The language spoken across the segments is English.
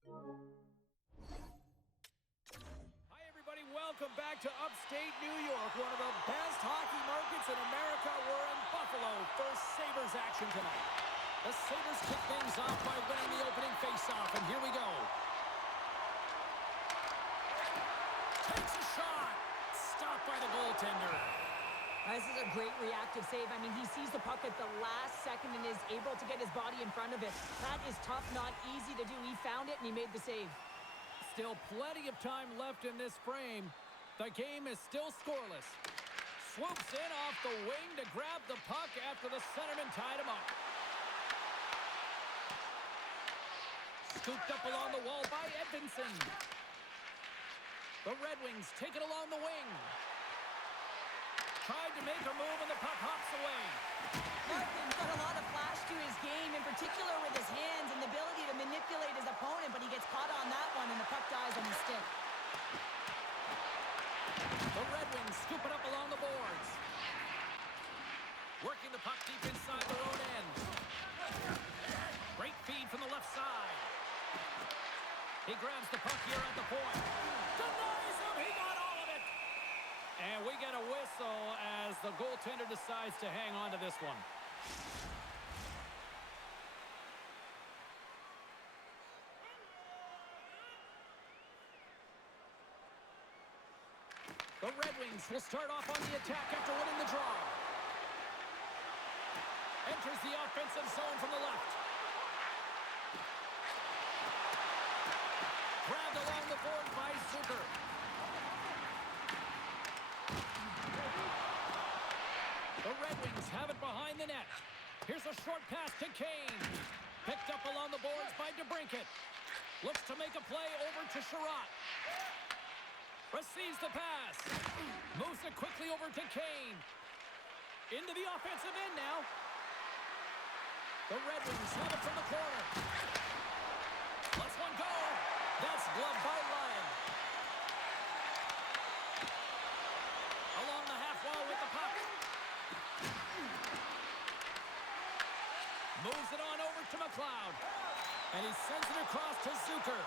Hi, everybody. Welcome back to upstate New York, one of the best hockey markets in America. We're in Buffalo for Sabres action tonight. The Sabres kick things off by winning the opening faceoff, and here we go. Takes a shot. Stopped by the goaltender. This is a great reactive save. I mean, he sees the puck at the last second and is able to get his body in front of it. That is tough, not easy to do. He found it, and he made the save. Still plenty of time left in this frame. The game is still scoreless. Swoops in off the wing to grab the puck after the centerman tied him up. Scooped up along the wall by Edvinsson. The Red Wings take it along the wing. Tried to make a move, and the puck hops away. Markman's got a lot of flash to his game, in particular with his hands and the ability to manipulate his opponent, but he gets caught on that one, and the puck dies on his stick. The Red Wings scoop it up along the boards. Working the puck deep inside their own end. Great feed from the left side. He grabs the puck here at the point. Denies him! He got all of it! And we get a whistle as the goaltender decides to hang on to this one. The Red Wings will start off on the attack after winning the draw. Enters the offensive zone from the left. Grabbed along the board by Zucker. The Red Wings have it behind the net. Here's a short pass to Kane. Picked up along the boards by DeBrincat. Looks to make a play over to Sherratt. Receives the pass. Moves it quickly over to Kane. Into the offensive end now. The Red Wings have it from the corner. Lets one go. That's gloved by Lyon. Along the half wall with the puck. Moves it on over to McLeod. And he sends it across to Zucker.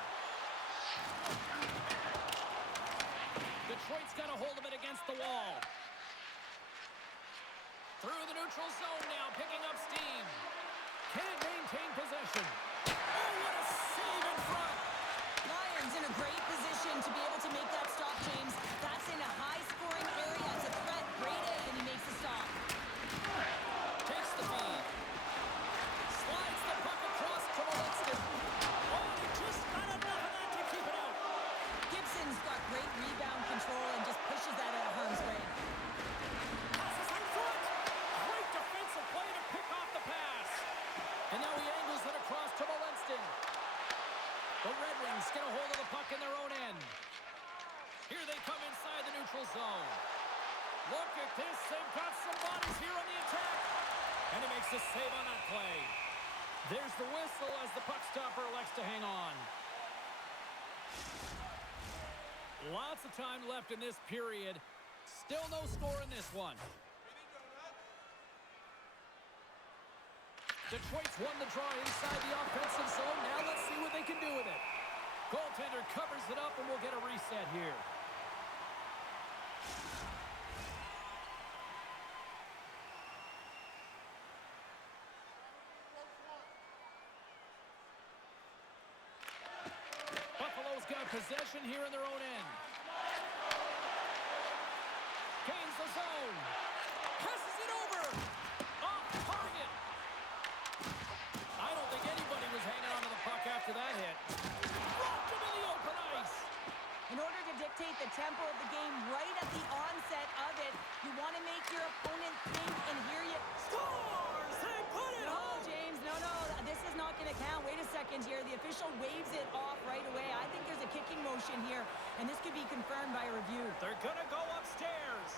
Detroit's got a hold of it against the wall. Through the neutral zone now, picking up steam. Can it maintain possession? Oh, what a save in front! Lyon's in a great position to be able to make that stop, James. That's in a high-scoring area. It's a threat. Great A, and he makes the stop. Takes the feed. Slides the puck across to Walensky. Oh, he just got enough of that to keep it out. Gibson's got great rebound control and just pushes that out of harm's way. Passes in front. Great defensive play to pick off the pass. And now he angles it across to Walensky. The Red Wings get a hold of the puck in their own end. Here they come inside the neutral zone. Look at this. They've got some bodies here on the attack. And he makes the save on that play. There's the whistle as the puck stopper elects to hang on. Lots of time left in this period. Still no score in this one. Detroit's won the draw inside the offensive zone. Now let's see what they can do with it. Goaltender covers it up, and we'll get a reset here. Buffalo's got possession here in their own end. Gains the zone. Passes it over. Off target. I don't think anybody was hanging on to the puck after that hit. Dropped him in the open ice. In order to dictate the tempo of the game right at the onset of it, you want to make your opponent think, and here you... Scores! They put it home! James, no. This is not going to count. Wait a second here. The official waves it off right away. I think there's a kicking motion here, and this could be confirmed by a review. They're going to go upstairs.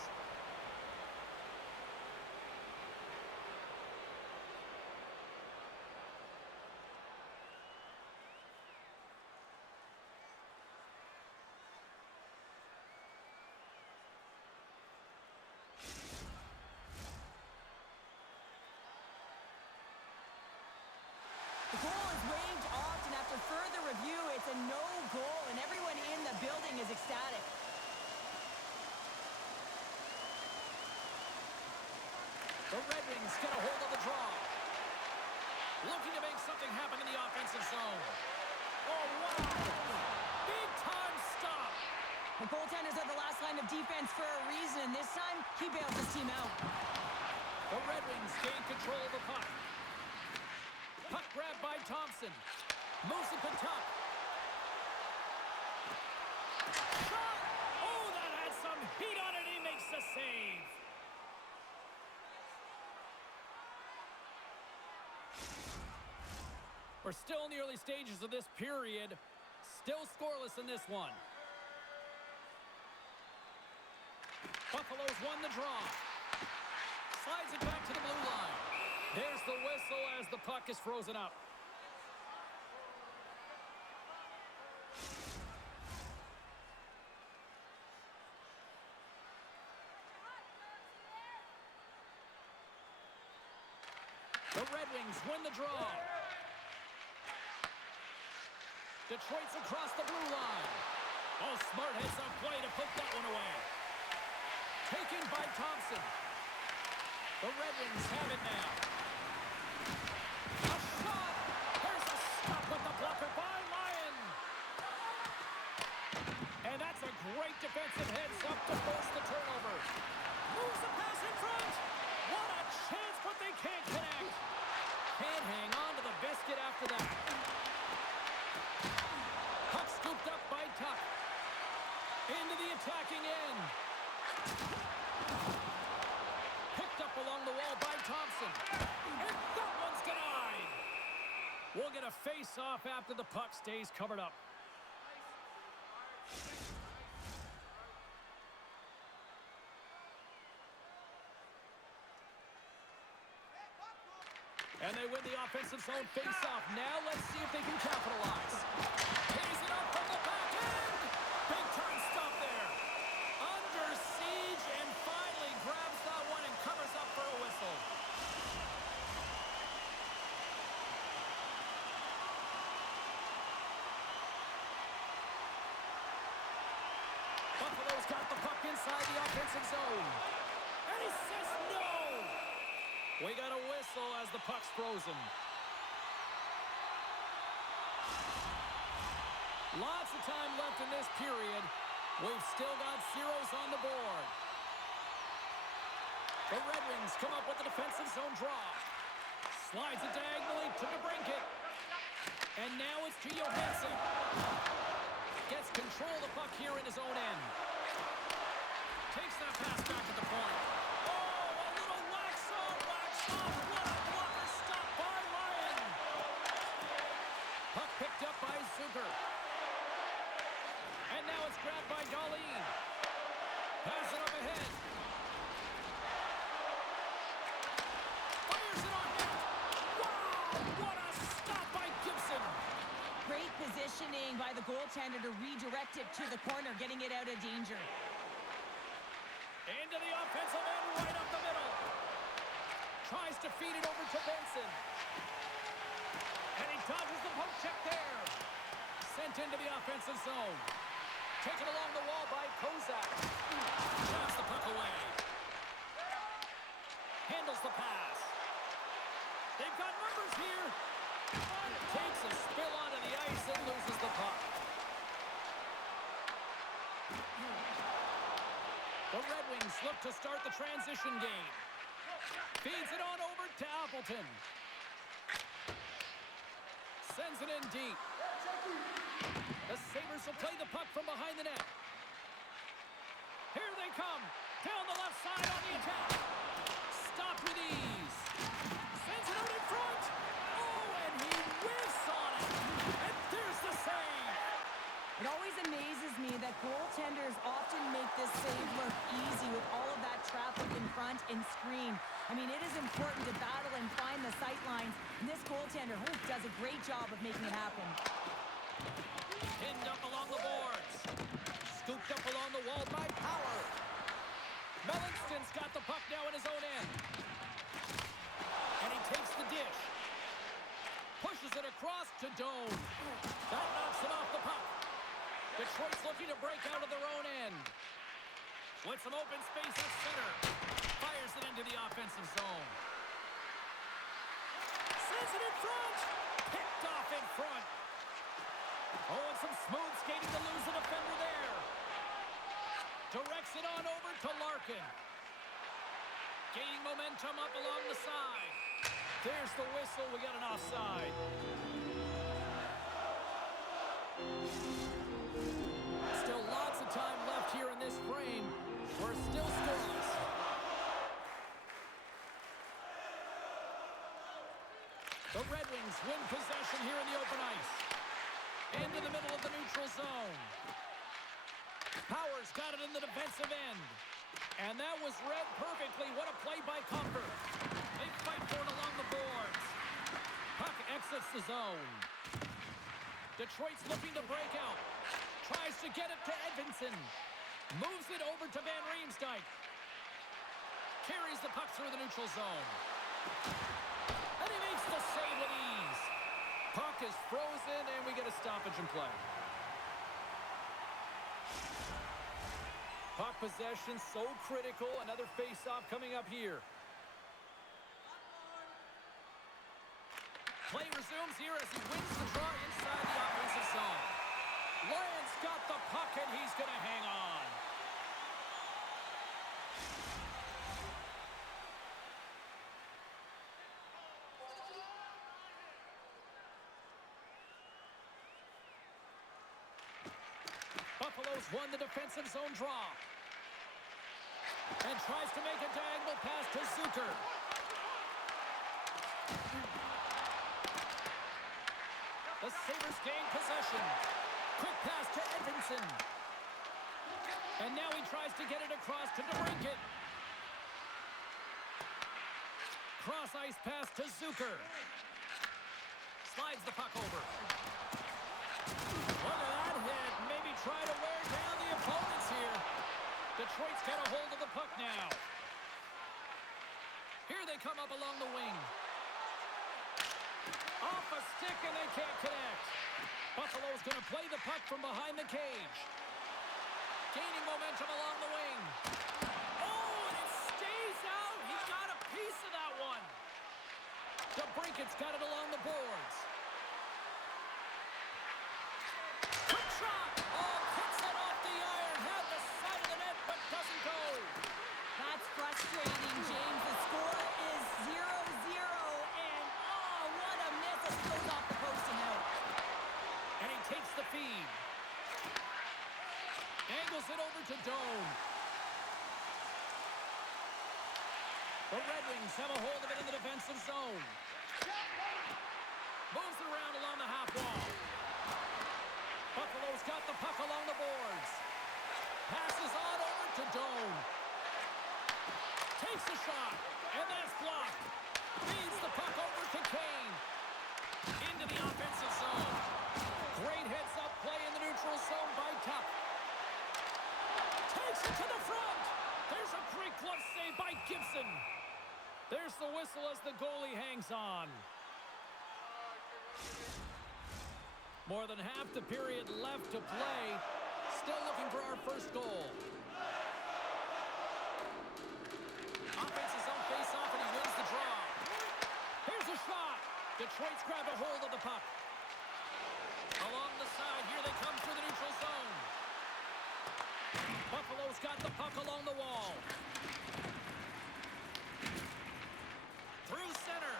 The goal is waved off, and after further review, it's a no goal, and everyone in the building is ecstatic. The Red Wings get a hold of the draw. Looking to make something happen in the offensive zone. Oh, wow! Big time stop! The goaltenders are the last line of defense for a reason, and this time, he bails his team out. The Red Wings gain control of the puck. Puck grabbed by Thompson. Moves it to Tuck. Shot! Oh, that had some heat on it. He makes the save. We're still in the early stages of this period. Still scoreless in this one. Buffalo's won the draw. Slides it back to the blue line. There's the whistle as the puck is frozen up. The Red Wings win the draw. Detroit's across the blue line. Oh, smart heads-up play to put that one away. Taken by Thompson. The Red Wings have it now. A shot! There's a stop with the blocker by Lyon. And that's a great defensive heads-up to force the turnover. Moves the pass in front. What a chance, but they can't connect. Can't hang on to the biscuit after that. Puck scooped up by Tuck. Into the attacking end. Picked up along the wall by Thompson. And that one's denied. We'll get a face-off after the puck stays covered up. And they win the offensive zone face-off. Now let's see if they can capitalize. Pays it up from the back end. Big time stop there. Under siege and finally grabs that one and covers up for a whistle. Buffalo's got the puck inside the offensive zone. And he says no. We got a whistle as the puck's frozen. Lots of time left in this period. We've still got zeros on the board. The Red Wings come up with a defensive zone draw. Slides it diagonally to DeBrincat. And now it's to Johansson. Gets control of the puck here in his own end. Takes that pass back at the point. Picked up by Zucker. And now it's grabbed by Darlene. Pass it up ahead. Fires it on net. Wow! What a stop by Gibson. Great positioning by the goaltender to redirect it to the corner, getting it out of danger. Into the offensive end, right up the middle. Tries to feed it over to Benson. And he dodges the poke check there. Sent into the offensive zone. Taken along the wall by Kozak. Drives the puck away. Handles the pass. They've got numbers here. Takes a spill onto the ice and loses the puck. The Red Wings look to start the transition game. Feeds it on over to Appleton. Sends it in deep. The Sabres will play the puck from behind the net. Here they come. Down the left side on the attack. Stopped with ease. Sends it out in front. Oh, and he whiffs on it. And there's the save. It always amazes me that goaltenders often make this save look easy with all of that traffic in front and screen. I mean, it is important to battle and find the sight lines, and this goaltender does a great job of making it happen. Pinned up along the boards. Scooped up along the wall by Power. Mellingston's got the puck now in his own end. And he takes the dish. Pushes it across to Doan. That knocks him off the puck. Detroit's looking to break out of their own end. With some open space at center. Fires it into the offensive zone. Sends it in front. Picked off in front. Oh, and some smooth skating to lose the defender there. Directs it on over to Larkin. Gaining momentum up along the side. There's the whistle. We got an offside. Still lots of time left here in this frame. We're still scoreless. The Red Wings win possession here in the open ice. Into the middle of the neutral zone. Powers got it in the defensive end. And that was read perfectly. What a play by Comper. They fight for it along the boards. Puck exits the zone. Detroit's looking to break out. Tries to get it to Edvinsson. Moves it over to Van Riemsdyk. Carries the puck through the neutral zone. And he makes the save with ease. Puck is frozen, and we get a stoppage in play. Puck possession so critical. Another face-off coming up here. Play resumes here as he wins the draw inside the offensive zone. Lyons got the puck, and he's going to hang on. Buffalo's won the defensive zone draw. And tries to make a diagonal pass to Zucker. The Sabres gain possession. Quick pass to Edvinsson. And now he tries to get it across to DeBrincat. Cross ice pass to Zucker. Slides the puck over. Look at that hit. Maybe try to wear down the opponents here. Detroit's got a hold of the puck now. Here they come up along the wing. Off a stick, and they can't connect. Buffalo's going to play the puck from behind the cage. Gaining momentum along the wing. Oh, and it stays out. He got a piece of that one. DeBrincat's got it along the boards. Quick shot. Oh, kicks it off the iron. Had the side of the net, but doesn't go. That's frustrating, James. The score is 0-0, and oh, what a miss. It goes off the post and out. And he takes the feed. Angles it over to Doan. The Red Wings have a hold of it in the defensive zone. Moves it around along the half wall. Buffalo's got the puck along the boards. Passes on over to Doan. Takes the shot, and that's blocked. Feeds the puck over to Kane. Into the offensive zone. Great heads-up play in the neutral zone by Tuck. Takes it to the front. There's a great glove save by Gibson. There's the whistle as the goalie hangs on. More than half the period left to play. Still looking for our first goal. Offensive zone face-off, and he wins the draw. Here's a shot. Detroit's grabbed a hold of the puck. Along the side, here they come through the neutral zone. Buffalo's got the puck along the wall. Through center.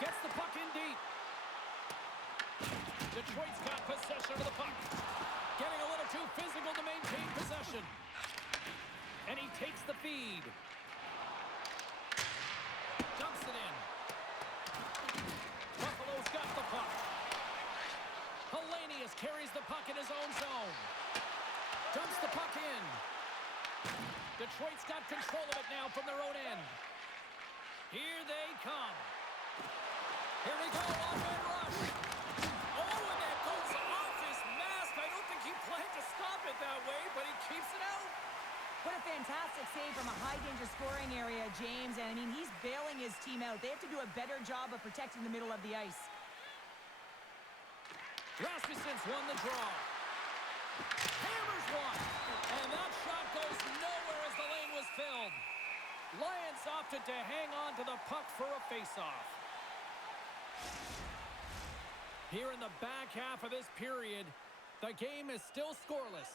Gets the puck in deep. Detroit's got possession of the puck. Getting a little too physical to maintain possession. And he takes the feed. Dumps it in. Buffalo's got the puck. Hellenius carries the puck in his own zone. Dumps the puck in. Detroit's got control of it now from their own end. Here they come. Here we go, one-man rush. Oh, and that goes off his mask. I don't think he planned to stop it that way, but he keeps it out. What a fantastic save from a high-danger scoring area, James. And, I mean, he's bailing his team out. They have to do a better job of protecting the middle of the ice. Rasmussen's won the draw. Hammers one. And that shot goes nowhere as the lane was filled. Lions opted to hang on to the puck for a faceoff. Here in the back half of this period, the game is still scoreless.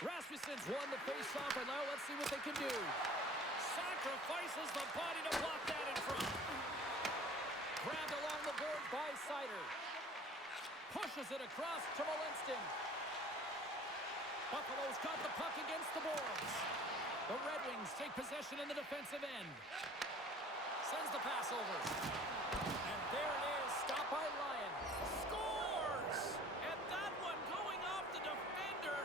Rasmussen's won the faceoff, and now let's see what they can do. Sacrifices the body to block that in front. Grabbed along the boards by Sider. Pushes it across to Molinston. Buffalo's got the puck against the boards. The Red Wings take possession in the defensive end. Sends the pass over. And there it is, stopped by Lyon. Scores! And that one going off the defender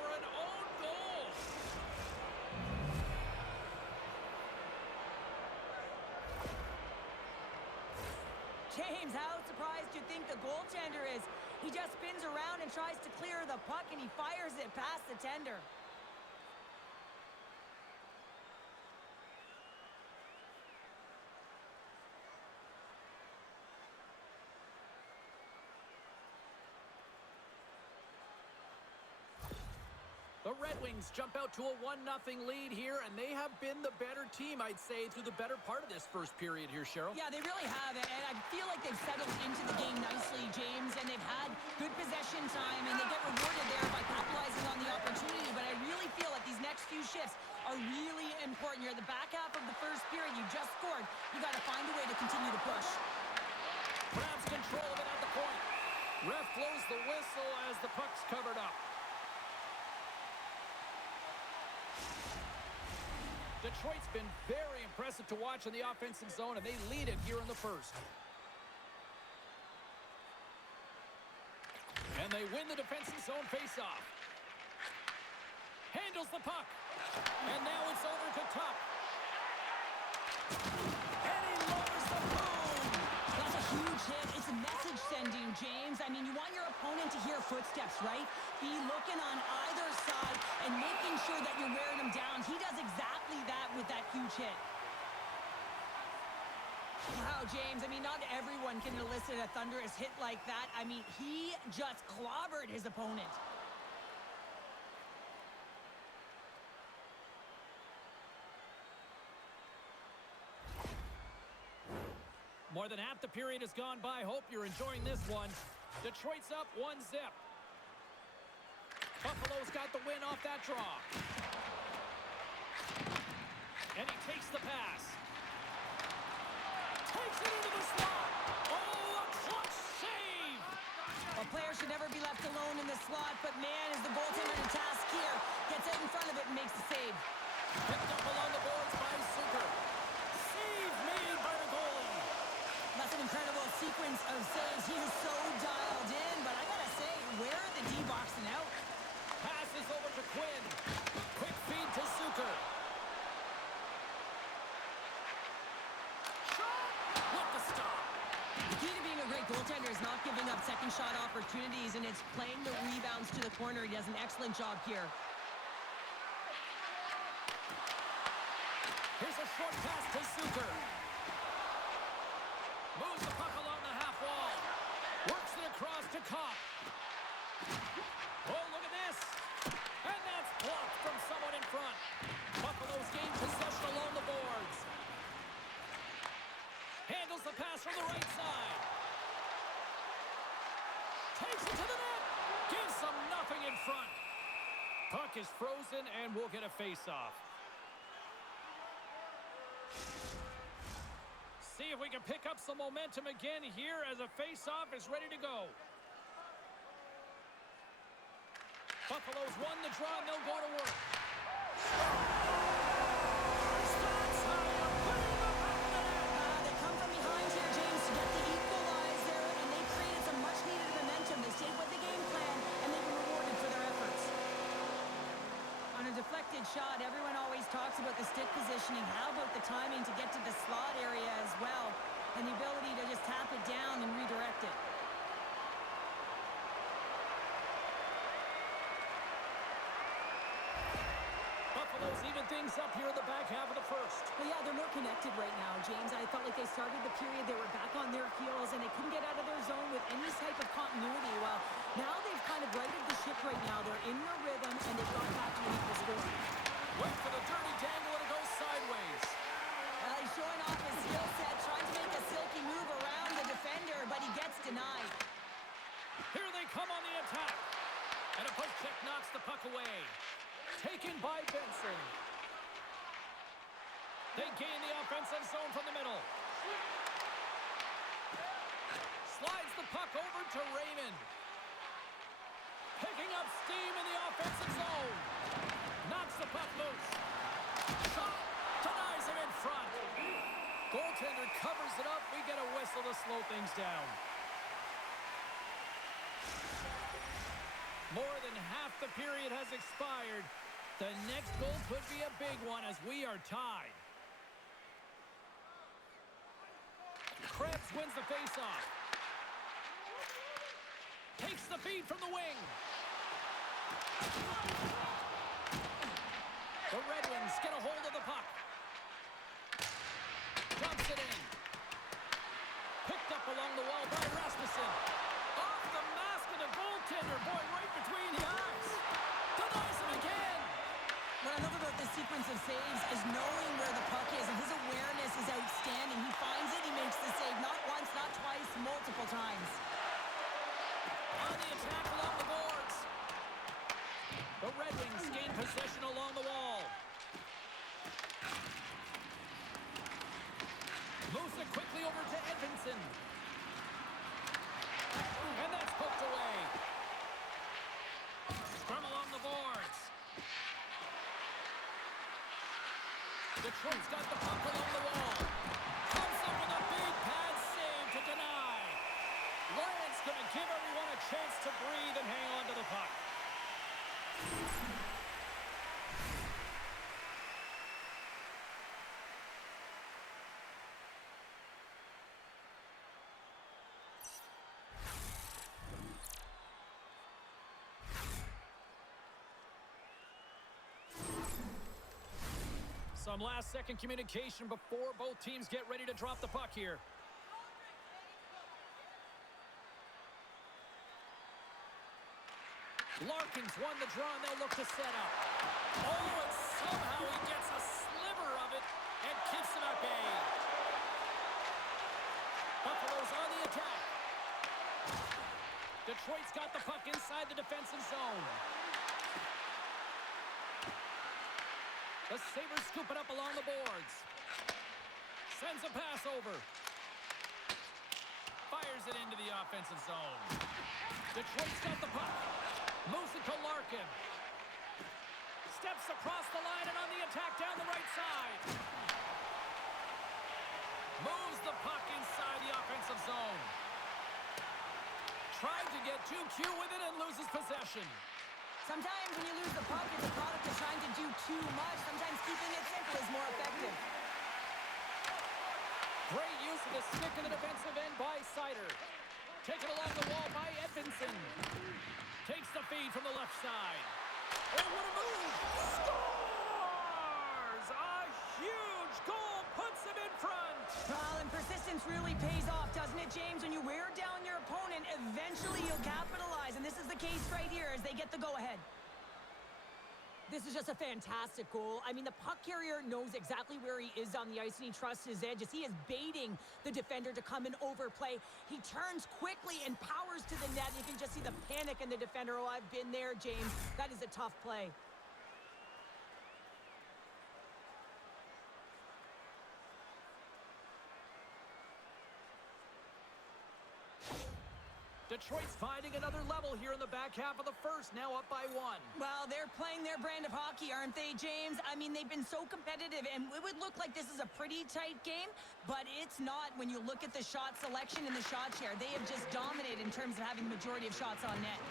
for an own goal. James, how surprised do you think the goaltender is? He just spins around and tries to clear the puck, and he fires it past the tender. The Red Wings jump out to a 1-0 lead here, and they have been the better team, I'd say, through the better part of this first period here, Cheryl. Yeah, they really have, and I feel like they've settled into the game nicely, James, and they've had good possession time, and they get rewarded there by capitalizing on the opportunity, but I really feel like these next few shifts are really important. You're at the back half of the first period. You just scored. You got to find a way to continue to push. Grabs control of it at the point. Ref blows the whistle as the puck's covered up. Detroit's been very impressive to watch in the offensive zone, and they lead it here in the first. And they win the defensive zone faceoff. Handles the puck. And now it's over to Tuck. And he lowers the boom. That's a huge hit. It's a message sending, James. I mean, you want your opponent to hear footsteps, right? Be looking on either side and making sure that you're wearing them down. He does exactly that with that huge hit. Wow, James, I mean, not everyone can elicit a thunderous hit like that. I mean, he just clobbered his opponent. More than half the period has gone by. Hope you're enjoying this one. Detroit's up 1-0. Buffalo's got the win off that draw. And he takes the pass. Takes it into the slot. Oh, a clutch save! A player should never be left alone in the slot, but man, is the goaltender to task here. Gets it in front of it and makes the save. Picked up along the boards by Zucker. Save made by the goalie. That's an incredible sequence of saves. He is so dialed in, but I gotta say, where are the D-boxing out? Passes over to Quinn. Quick feed to Zucker. Shot! What the stop? The key to being a great goaltender is not giving up second shot opportunities, and it's playing the rebounds to the corner. He does an excellent job here. Here's a short pass to Zucker. Moves the puck along the half wall. Works it across to Kopp. Oh, look at this. And that's blocked from someone in front. Buffalo's gained possession along the boards. Handles the pass from the right side. Takes it to the net. Gives them nothing in front. Puck is frozen, and we'll get a face-off. See if we can pick up some momentum again here as a face-off is ready to go. Buffalo's won the draw, and they'll go to work. They come from behind here, James, to get the equalizer, and they created some much-needed momentum. They stayed with the game plan, and they've been rewarded for their efforts. On a deflected shot, everyone always talks about the stick positioning. How about the timing to get to the slot area as well, and the ability to just tap it down and redirect it? Buffalo's even things up here in the back half of the first. But yeah, they're more connected right now, James. I felt like they started the period, they were back on their heels, and they couldn't get out of their zone with any type of continuity. Well, now they've kind of righted the ship right now. They're in their rhythm, and they've got back to an equal score. Wait for the dirty dangle, and it goes sideways. Well, he's showing off his skill set, trying to make a silky move around the defender, but he gets denied. Here they come on the attack. And a poke check knocks the puck away. Taken by Benson. They gain the offensive zone from the middle. Slides the puck over to Raymond. Picking up steam in the offensive zone. Knocks the puck loose. Shot. Denies him in front. Goaltender covers it up. We get a whistle to slow things down. More than half the period has expired. The next goal could be a big one as we are tied. Krebs wins the faceoff. Takes the feed from the wing. The Red Wings get a hold of the puck. Dumps it in. Picked up along the wall by Rasmussen. Off the mask of the goaltender. Boy, right between the eyes. Denies him again. What I love about this sequence of saves is knowing where the puck is, and his awareness is outstanding. He finds it, he makes the save not once, not twice, multiple times. On the attack along the boards. The Red Wings gain possession along the wall. Moves it quickly over to Edmondson. And that's poked away. Scrum along the boards. Detroit's got the puck along the wall. Comes up with a big pad save to deny. Lions going to give everyone a chance to breathe and hang on to the puck. Some last-second communication before both teams get ready to drop the puck here. Larkin's won the draw, and they'll look to set up. Oh, and somehow he gets a sliver of it and keeps it at bay. Buffalo's on the attack. Detroit's got the puck inside the defensive zone. The Sabres scoop it up along the boards. Sends a pass over. Fires it into the offensive zone. Detroit's got the puck. Moves it to Larkin. Steps across the line and on the attack down the right side. Moves the puck inside the offensive zone. Tried to get too cute with it and loses possession. Sometimes when you lose the puck, it's a product of trying to do too much. Sometimes keeping it simple is more effective. Great use of the stick in the defensive end by Sider. Taken along the wall by Edmondson. Takes the feed from the left side. Oh, what a move! Scores! A huge goal puts him in front! Well, and persistence really pays off, doesn't it, James? When you wear down your opponent, eventually you'll capitalize. And this is the case right here as they get the go-ahead. This is just a fantastic goal. I mean, the puck carrier knows exactly where he is on the ice, and he trusts his edges. He is baiting the defender to come and overplay. He turns quickly and powers to the net. You can just see the panic in the defender. Oh, I've been there, James. That is a tough play. Detroit's finding another level here in the back half of the first, now up by 1. Well, they're playing their brand of hockey, aren't they, James? I mean, they've been so competitive, and it would look like this is a pretty tight game, but it's not when you look at the shot selection and the shot share. They have just dominated in terms of having the majority of shots on net.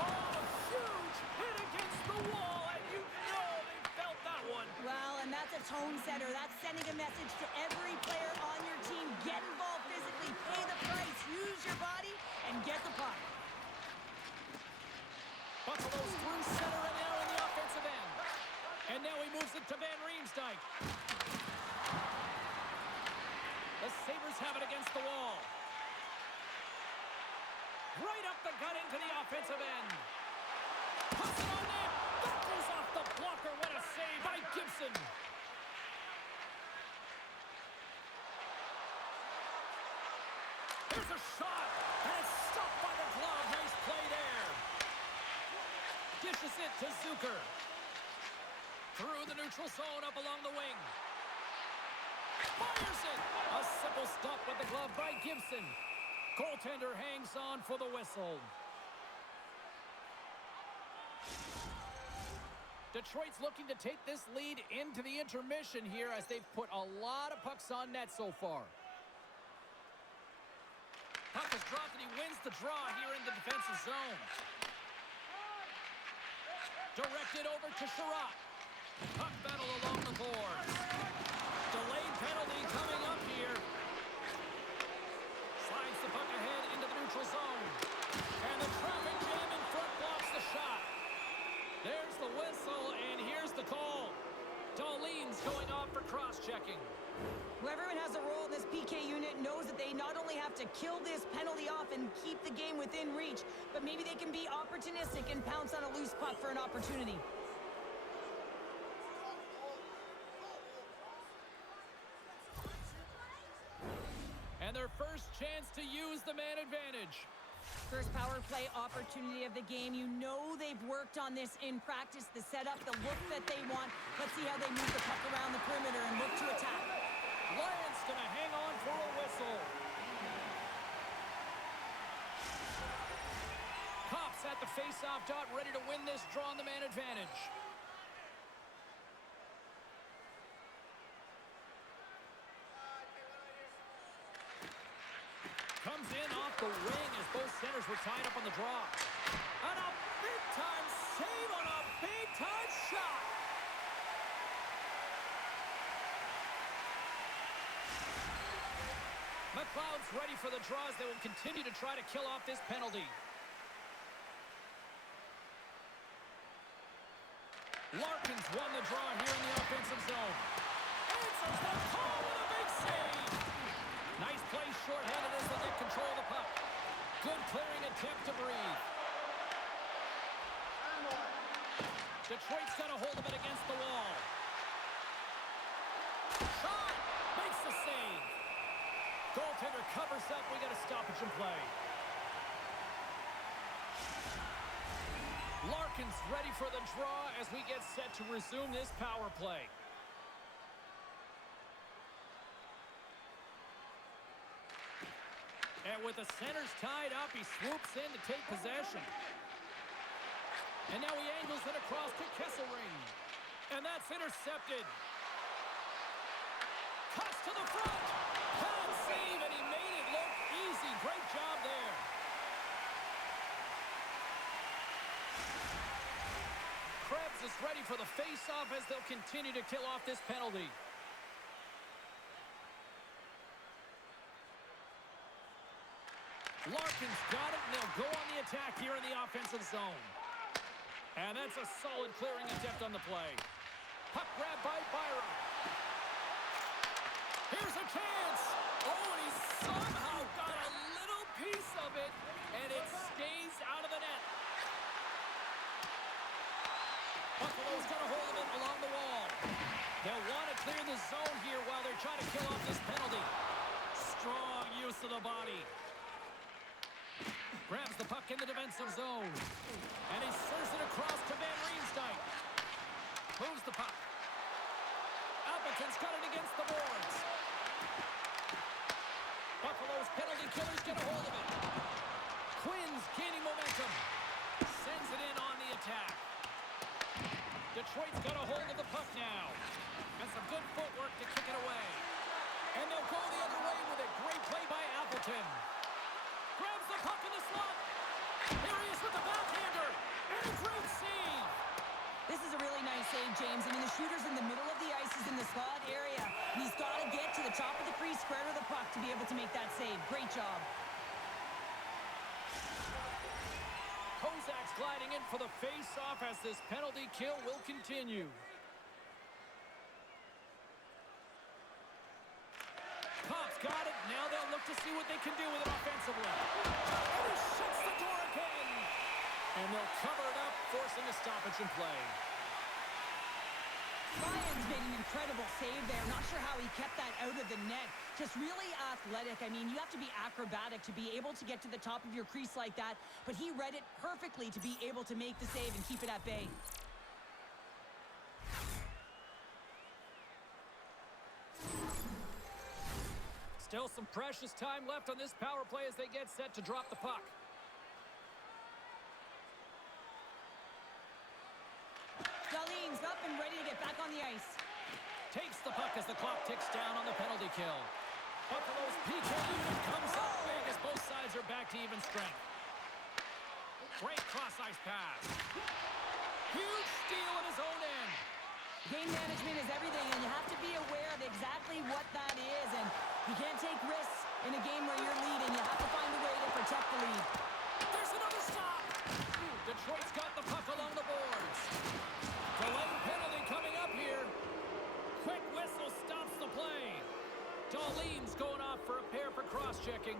Oh, huge hit against the wall, and you know they felt that one. Well, and that's a tone setter. That's sending a message to every player on your team. Get involved physically, pay the price, use your body, and get the puck. Buffalo's through center and now in the offensive end. And now he moves it to Van Riemsdyk. The Sabres have it against the wall. Right up the gut into the offensive end. Puts it on net. That goes off the blocker. What a save by Gibson. There's a shot. And it's stopped by the glove. Nice play there. Dishes it to Zucker. Through the neutral zone up along the wing. Fires it. A simple stop with the glove by Gibson. Goaltender hangs on for the whistle. Detroit's looking to take this lead into the intermission here as they've put a lot of pucks on net so far. Puck is dropped and he wins the draw here in the defensive zone. Directed over to Sherratt. Puck battle along the boards. Delayed penalty coming up here. Slides the puck ahead into the neutral zone. And the traffic jam in front blocks the shot. There's the whistle, and here's the call. Dahlin's going off for cross-checking. Well, everyone has a role in this PK unit, knows that they not only have to kill this penalty off and keep the game within reach, but maybe they can be opportunistic and pounce on a loose puck for an opportunity. And their first chance to use the man advantage. First power play opportunity of the game. You know they've worked on this in practice, the setup, the look that they want. Let's see how they move the puck around the perimeter and look to attack. Lions gonna hang on for a whistle. Cops at the face-off dot, ready to win this draw on the man advantage. Comes in off the wing as both centers were tied up on the draw. And a big-time save on a big-time shot. McLeod's ready for the draws. They will continue to try to kill off this penalty. Larkin's won the draw here in the offensive zone. Answers the call with a big save. Nice play shorthanded as they get control of the puck. Good clearing attempt to breathe. Detroit's got a hold of it against the wall. Shot! Makes the save. Goaltender covers up. We got a stoppage in play. Larkin's ready for the draw as we get set to resume this power play. And with the centers tied up, he swoops in to take possession. And now he angles it across to Kesselring. And that's intercepted. Cuts to the front. Bad save, and he made it look easy. Great job there. Krebs is ready for the face-off as they'll continue to kill off this penalty. Larkin's got it, and they'll go on the attack here in the offensive zone. And that's a solid clearing attempt on the play. Puck grab by Byron. Here's a chance. Oh, and he somehow got a little piece of it, and it stays out of the net. Buffalo's got a hold of it along the wall. They'll want to clear the zone here while they're trying to kill off this penalty. Strong use of the body. Grabs the puck in the defensive zone. And he serves it across to Van Riemsdyk. Moves the puck. Appleton's got it against the boards. Buffalo's penalty killers get a hold of it. Quinn's gaining momentum. Sends it in on the attack. Detroit's got a hold of the puck now. And some good footwork to kick it away. And they'll go the other way with a great play by Appleton. Grabs the puck in the slot. Here he is with the backhander. And a great save. This is a really nice save, James. I mean, the shooter's in the middle of the ice. He's in the slot area. He's got to get to the top of the crease, square to the puck to be able to make that save. Great job. Kozak's gliding in for the face-off as this penalty kill will continue. Cops got it. Now they'll look to see what they can do with it offensively. And he shuts the door again. And they'll cover it up, forcing a stoppage in play. Ryan's made an incredible save there. Not sure how he kept that out of the net. Just really athletic. I mean, you have to be acrobatic to be able to get to the top of your crease like that. But he read it perfectly to be able to make the save and keep it at bay. Still some precious time left on this power play as they get set to drop the puck. Darlene's up and ready to get back on the ice. Takes the puck as the clock ticks down on the penalty kill. Buffalo's PK unit comes up big as both sides are back to even strength. Great cross-ice pass. Huge steal at his own end. Game management is everything, and you have to be aware of exactly what that is. And you can't take risks in a game where you're leading. You have to find a way to protect the lead. There's another stop. Detroit's got the puck along the boards. Delayed penalty coming up here. Quick whistle stops the play. Darlene's going off for a pair for cross-checking.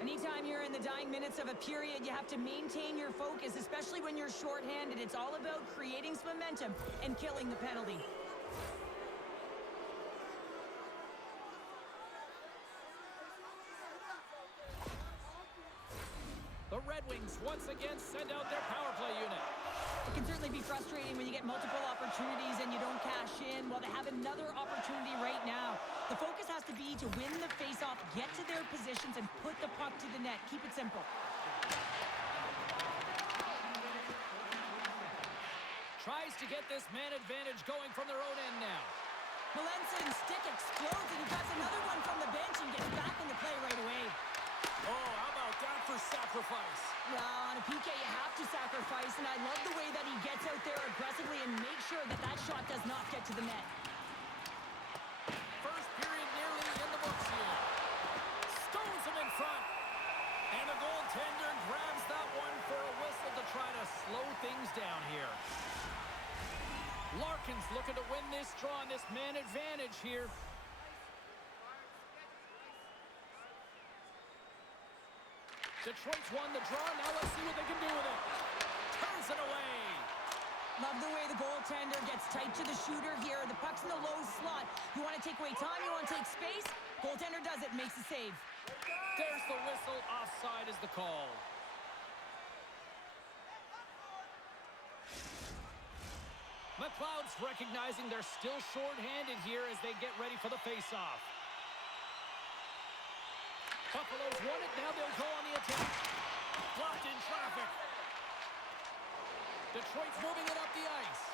Anytime you're in the dying minutes of a period, you have to maintain your focus, especially when you're shorthanded. It's all about creating some momentum and killing the penalty. The Red Wings once again send out their power play unit. It can certainly be frustrating when you get multiple opportunities and you don't cash in. Well, they have another opportunity right now. The focus has to be to win the faceoff, get to their positions, and put the puck to the net. Keep it simple. Tries to get this man advantage going from their own end now. Melanson stick explodes, and he got another one from the bench and gets back in the play right away. Oh, how about that for sacrifice? Well, on a PK, you have to sacrifice, and I love the way that he gets out there aggressively and makes sure that that shot does not get to the net. First period nearly in the books here. Stones him in front. And the goaltender grabs that one for a whistle to try to slow things down here. Larkin's looking to win this draw on this man advantage here. Detroit's won the draw. Now let's see what they can do with it. Turns it away. Love the way the goaltender gets tight to the shooter here. The puck's in the low slot. You want to take away time, you want to take space. Goaltender does it, makes the save. There's the whistle. Offside is the call. McLeod's recognizing they're still short-handed here as they get ready for the face-off. Buffalo's won it. Now they'll go on the attack. Blocked in traffic. Detroit's moving it up the ice.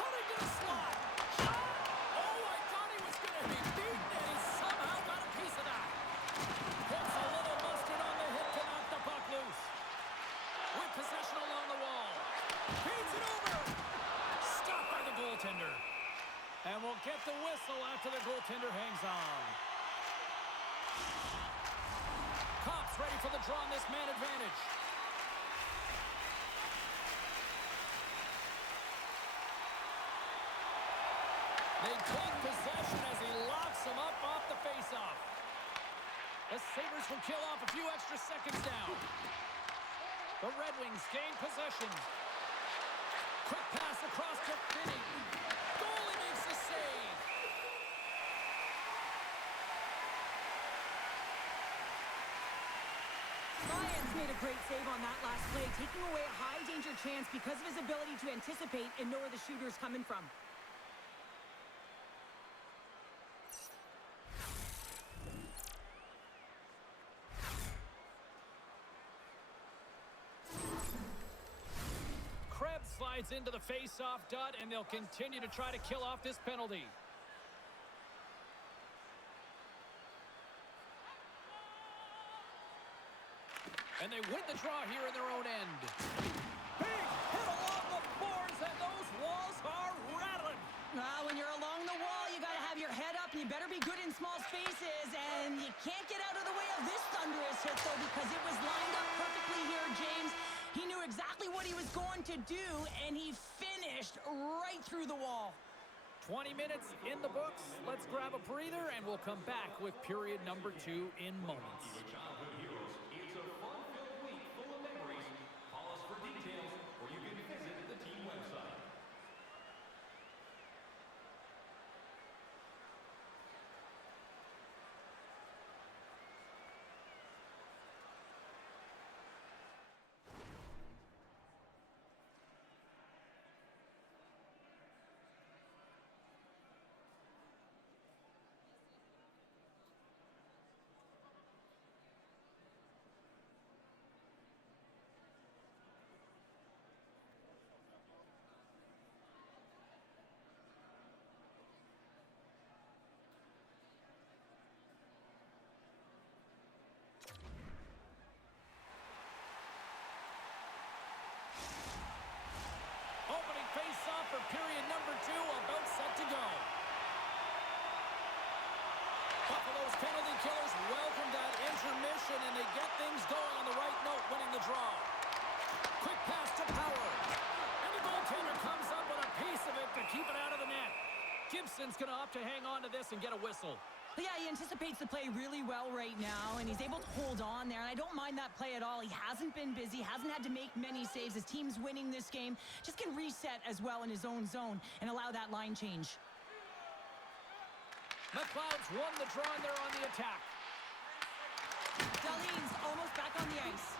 Cutting to the slot. Shot! Oh, I thought he was going to be beaten, and he somehow got a piece of that. Puts a little mustard on the hit to knock the puck loose. With possession along the wall. Feeds it over. Stopped by the goaltender. And we'll get the whistle after the goaltender hangs on. Cops ready for the draw on this man advantage. They take possession as he locks him up off the faceoff. The Sabres will kill off a few extra seconds now. The Red Wings gain possession. Quick pass across to Finney. Goalie makes the save. Lyons made a great save on that last play, taking away a high-danger chance because of his ability to anticipate and know where the shooter's coming from. Krebs slides into the face-off dot, and they'll continue to try to kill off this penalty. And they win the draw here in their own end. Big hit along the boards, and those walls are rattling. Well, when you're along the wall, you got to have your head up, and you better be good in small spaces. And you can't get out of the way of this thunderous hit, though, because it was lined up perfectly here, James. He knew exactly what he was going to do, and he finished right through the wall. 20 minutes in the books. grab a breather, and we'll come back with period number 2 in moments. It's a fun-filled week full of memories. Call us for details, or you can visit the team website. Opening face-off for period number 2, about set to go. Buffalo's penalty killers welcome that intermission, and they get things going on the right note, winning the draw. Quick pass to Power. And the goaltender comes up with a piece of it to keep it out of the net. Gibson's going to opt to hang on to this and get a whistle. But yeah, he anticipates the play really well right now, and he's able to hold on there, and I don't mind that play at all. He hasn't been busy, hasn't had to make many saves. His team's winning this game. Just can reset as well in his own zone and allow that line change. McLeod's won the draw, and they're on the attack. Dahlin's almost back on the ice.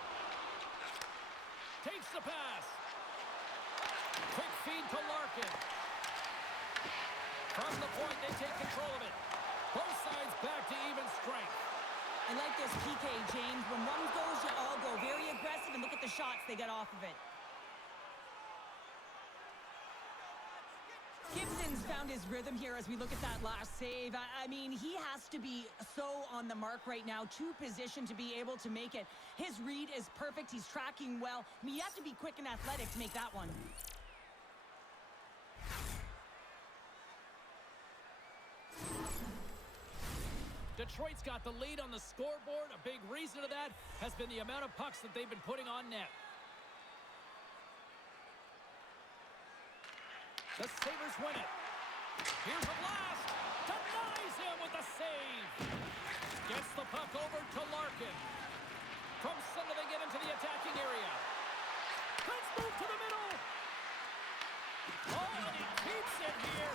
Takes the pass. Quick feed to Larkin. From the point, they take control of it. Both sides back to even strength. I like this PK, James. When one goes, you all go. Very aggressive, and look at the shots they get off of it. Gibson's found his rhythm here as we look at that last save. I mean, he has to be so on the mark right now, to position to be able to make it. His read is perfect. He's tracking well. I mean, you have to be quick and athletic to make that one. Detroit's got the lead on the scoreboard. A big reason of that has been the amount of pucks that they've been putting on net. The Sabres win it. Here's a blast. Denies him with the save. Gets the puck over to Larkin. From center, they get into the attacking area. Let's move to the middle. Oh, and he keeps it here.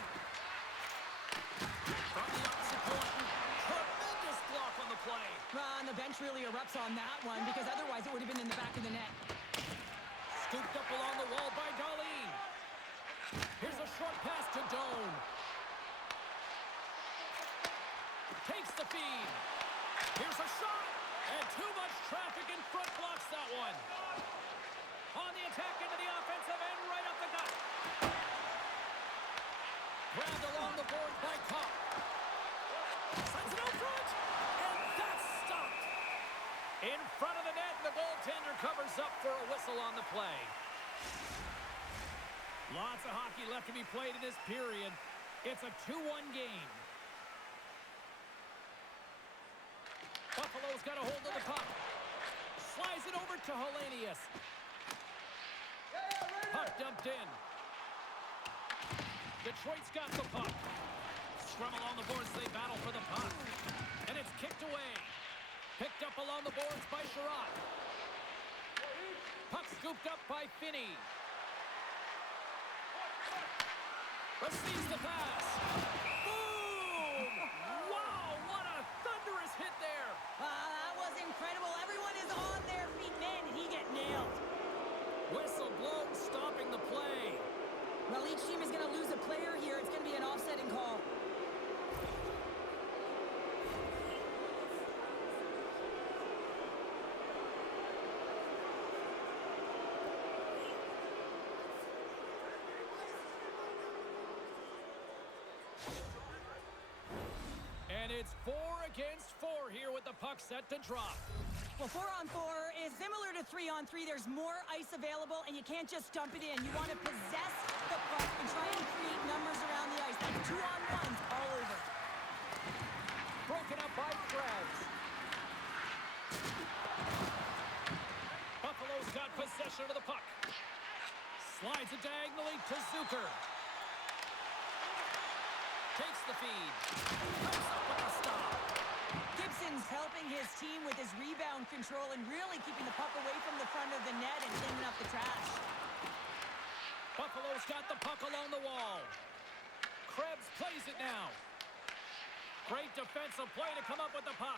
From the opposite point. Tremendous block on the play. And the bench really erupts on that one, because otherwise it would have been in the back of the net. Scooped up along the wall by Dahlin. Here's a short pass to Doan. Takes the feed. Here's a shot. And too much traffic in front blocks that one. On the attack into the offensive end, right up the gut. Grabbed along the boards by Kopp. Sends it out front. And that's stopped. In front of the net, the goaltender covers up for a whistle on the play. Lots of hockey left to be played in this period. It's a 2-1 game. Buffalo's got a hold of the puck. Slides it over to Hellenius. Puck dumped in. Detroit's got the puck. Scrum along the boards, they battle for the puck. And it's kicked away. Picked up along the boards by Sherratt. Puck scooped up by Finney. Receives the pass. Boom! Wow, what a thunderous hit there. That was incredible. Everyone is on their feet. Man, did he get nailed. Whistle blown, stopping the play. Well, each team is going to lose a player here. It's going to be an offsetting call. And it's 4 against 4 here with the puck set to drop. Well, 4-on-4 is similar to 3-on-3. There's more ice available, and you can't just dump it in. You want to possess the puck and try and create numbers around the ice. That's 2-on-1s all over. Broken up by Krebs. Buffalo's got possession of the puck. Slides it diagonally to Zucker. Takes the feed. control and really keeping the puck away from the front of the net and cleaning up the trash. Buffalo's got the puck along the wall. Krebs plays it now. Great defensive play to come up with the puck.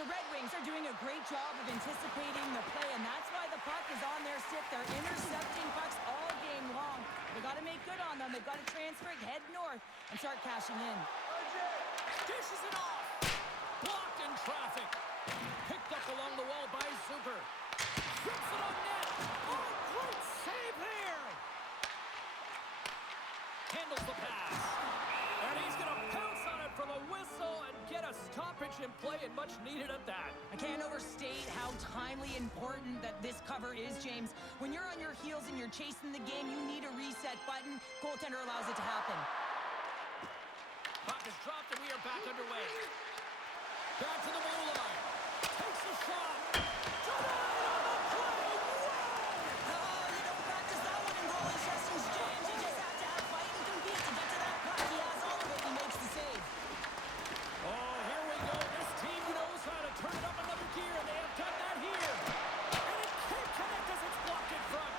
The Red Wings are doing a great job of anticipating the play, and that's why the puck is on their stick. They're intercepting pucks all game long. They've got to make good on them. They've got to transfer it, head north, and start cashing in. Dishes it off. Blocked in traffic. Picked up along the wall by Zucker. Flips it on net. Oh, great save there. Handles the pass. And he's going to pounce on it from a whistle and get a stoppage in play, and much needed at that. I can't overstate how timely important that this cover is, James. When you're on your heels and you're chasing the game, you need a reset button. Goaltender allows it to happen. Puck is dropped, and we are back underway. Back to the blue line. Takes a shot. Denied on the play. Wow! Oh, you don't practice that one in goalie sessions, James. You just have to have fight and compete to get to that puck. He has all of it. He makes the save. Oh, here we go. This team knows how to turn it up another gear, and they have done that here. And it can't connect as it's blocked in front.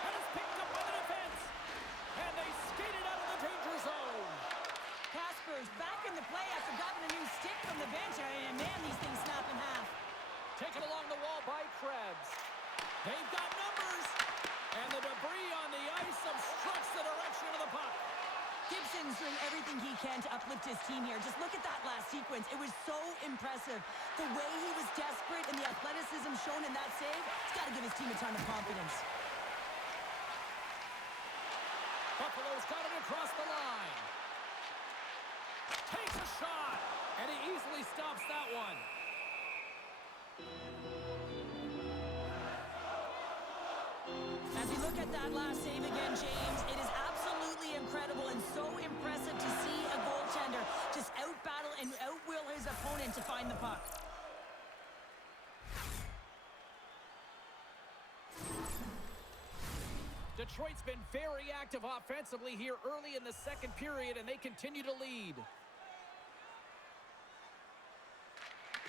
And it's picked up by the defense. And they skated out of the danger zone. Kasper's back in the play after grabbing a new stick from the bench. And man, these things snap in half. Taken along the wall by Krebs. They've got numbers. And the debris on the ice obstructs the direction of the puck. Gibson's doing everything he can to uplift his team here. Just look at that last sequence. It was so impressive. The way he was desperate and the athleticism shown in that save, it's got to give his team a ton of confidence. Buffalo's got it across the line. Takes a shot. And he easily stops that one. As we look at that last save again, James, it is absolutely incredible and so impressive to see a goaltender just out-battle and out-will his opponent to find the puck. Detroit's been very active offensively here early in the second period, and they continue to lead.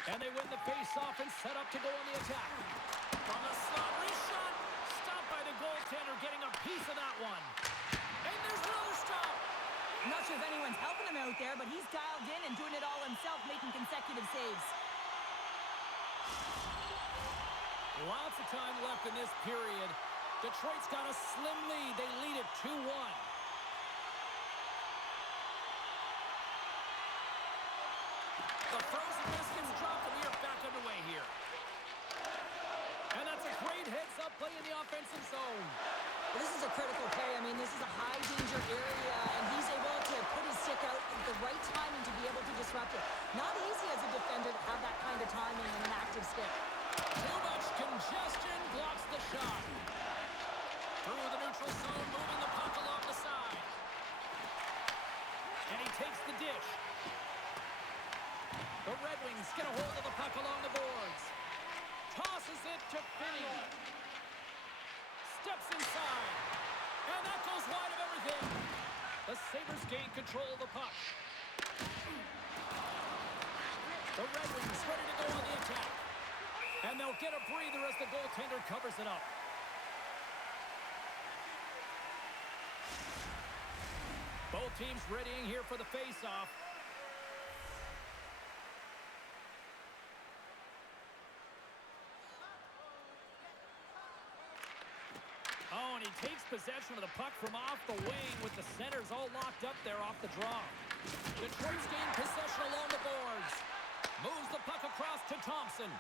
And they win the face-off and set up to go on the attack. From the slot, reshot. Stopped by the goaltender, getting a piece of that one. And there's another stop. I'm not sure if anyone's helping him out there, but he's dialed in and doing it all himself, making consecutive saves. Lots of time left in this period. Detroit's got a slim lead. They lead it 2-1. The frozen biscuits dropped, and we are back underway here. And that's a great heads-up play in the offensive zone. Well, this is a critical play. I mean, this is a high-danger area, and he's able to put his stick out at the right timing to be able to disrupt it. Not easy as a defender to have that kind of timing and an active stick. Too much congestion blocks the shot. Through the neutral zone, moving the puck along the side. And he takes the dish. The Red Wings get a hold of the puck along the boards. Tosses it to Finney. Steps inside. And that goes wide of everything. The Sabres gain control of the puck. The Red Wings ready to go on the attack. And they'll get a breather as the goaltender covers it up. Both teams readying here for the face-off. Oh, and he takes possession of the puck from off the wing with the centers all locked up there off the draw. Detroit's gained possession along the boards. Moves the puck across to Thompson.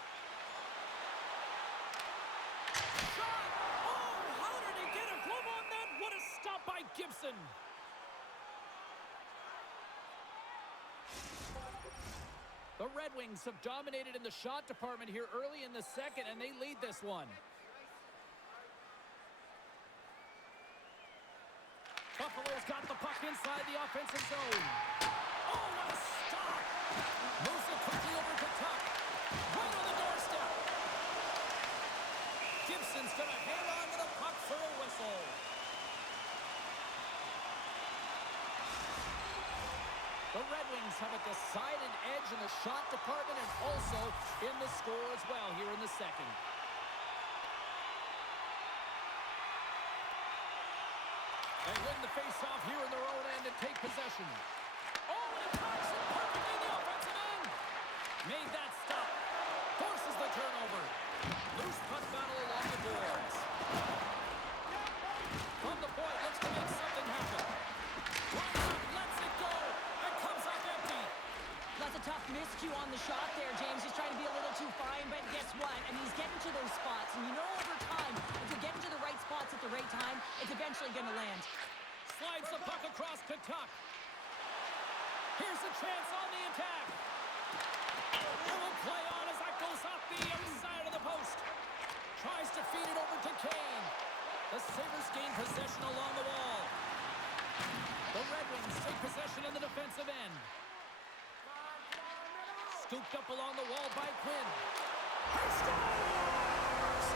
Shot! Oh, how did he get a glove on that? What a stop by Gibson. The Red Wings have dominated in the shot department here early in the second, and they lead this one. Buffalo's got the puck inside the offensive zone. Oh, what a stop! Moves it quickly over to Tuck. Right on the doorstep. Gibson's going to hang on to the puck for a whistle. The Red Wings have it decided edge in the shot department and also in the score as well here in the second. They win the face-off here in their own end and take possession. Oh, and he cracks it perfectly in the offensive end. Made that stop. Forces the turnover. Loose puck battle along the boards. From the point, looks to make something happen. Lines up, lets it go, and comes up empty. That's a tough miscue on the shot there, James. He's trying to be a little too fine, but guess what? I mean, he's getting to those spots. And you know over time, if you're getting to the right spots at the right time, it's eventually going to land. Slides the puck across to Tuck. Here's a chance on the attack. It will play on as that goes off the outside of the post. Tries to feed it over to Kane. The Sabres gain possession along the wall. The Red Wings take possession in the defensive end. Scooped up along the wall by Quinn. He scores!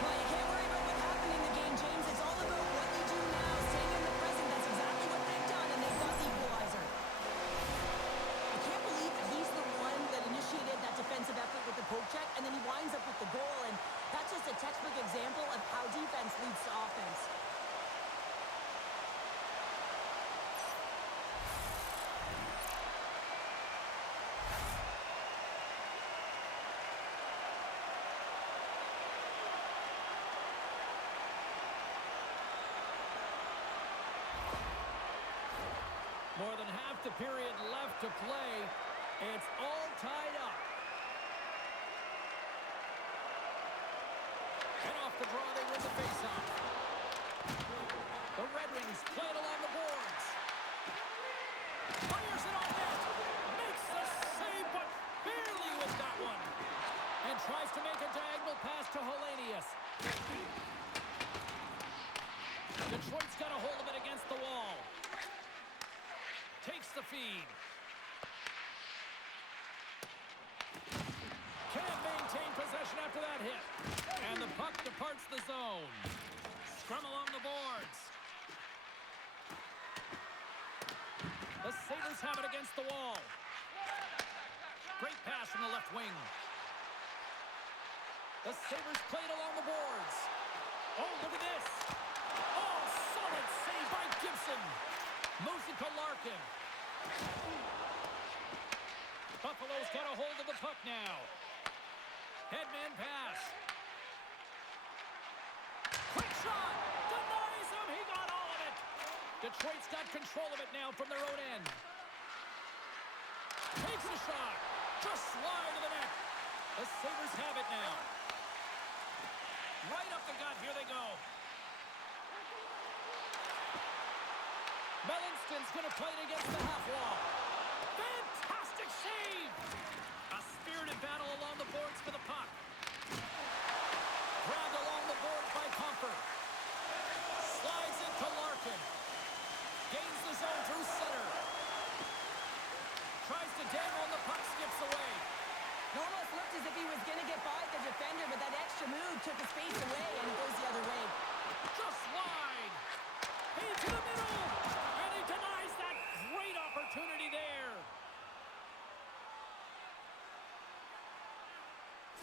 Well, you can't worry about what happened in the game, James. It's all about what you do now, staying in the present. That's exactly what they've done, and they've got the equalizer. I can't believe that he's the one that initiated that defensive effort with the poke check, and then he winds up with the goal, and that's just a textbook example of how defense leads to offense. More than half the period left to play. It's all tied up. And off the draw, they win the faceoff. The Red Wings play it along the boards. Fires it on net. Makes the save, but barely with that one. And tries to make a diagonal pass to Hellenius. Detroit's got a hold of it against the wall. Takes the feed. Can't maintain possession after that hit. And the puck departs the zone. Scrum along the boards. The Sabres have it against the wall. Great pass from the left wing. The Sabres play it along the boards. Oh, look at this. Oh, solid save by Gibson. Moves it to Larkin. Buffalo's got a hold of the puck now. Headman pass. Quick shot. Denies him. He got all of it. Detroit's got control of it now from their own end. Takes a shot. Just slide to the net. The Sabres have it now. Right up the gut. Here they go. Mellanston's going to play it against the half wall. Fantastic save! A spirited battle along the boards for the puck. Grabbed along the boards by Comfort. Slides into Larkin. Gains the zone through center. Tries to dangle and the puck skips away. It almost looked as if he was going to get by the defender, but that extra move took his face away, and it goes the other way. Just wide. Into the middle. And he denies that great opportunity there.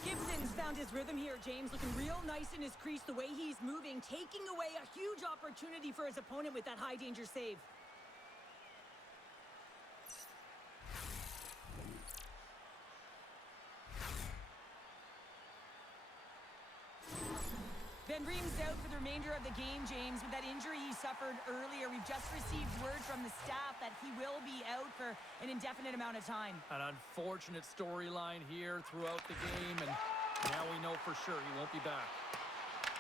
Gibson's found his rhythm here, James, looking real nice in his crease, the way he's moving, taking away a huge opportunity for his opponent with that high-danger save. Ben Ream's out for the remainder of the game, James, with that injury he suffered earlier. We've just received word from the staff that he will be out for an indefinite amount of time. An unfortunate storyline here throughout the game, and now we know for sure he won't be back.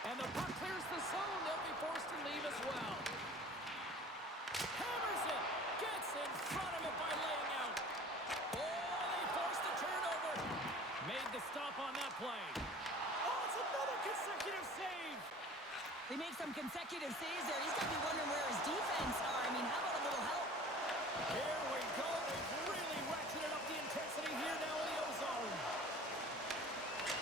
And the puck clears the zone. They'll be forced to leave as well. Hammers it. Gets in front of it by laying out. Oh, they forced the turnover. Made the stop on that play. Oh, it's another consecutive save. They make some consecutive saves there. He's got to be wondering where his defense are. I mean, how about a little help? Here we go. They've really ratcheted up the intensity here now in the O-zone.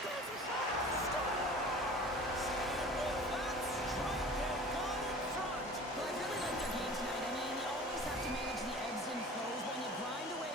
There's a shot. Scores! And with that strike, they've gone in front. Well, I really like their game tonight. I mean, you always have to manage the ebbs and flows. When you grind away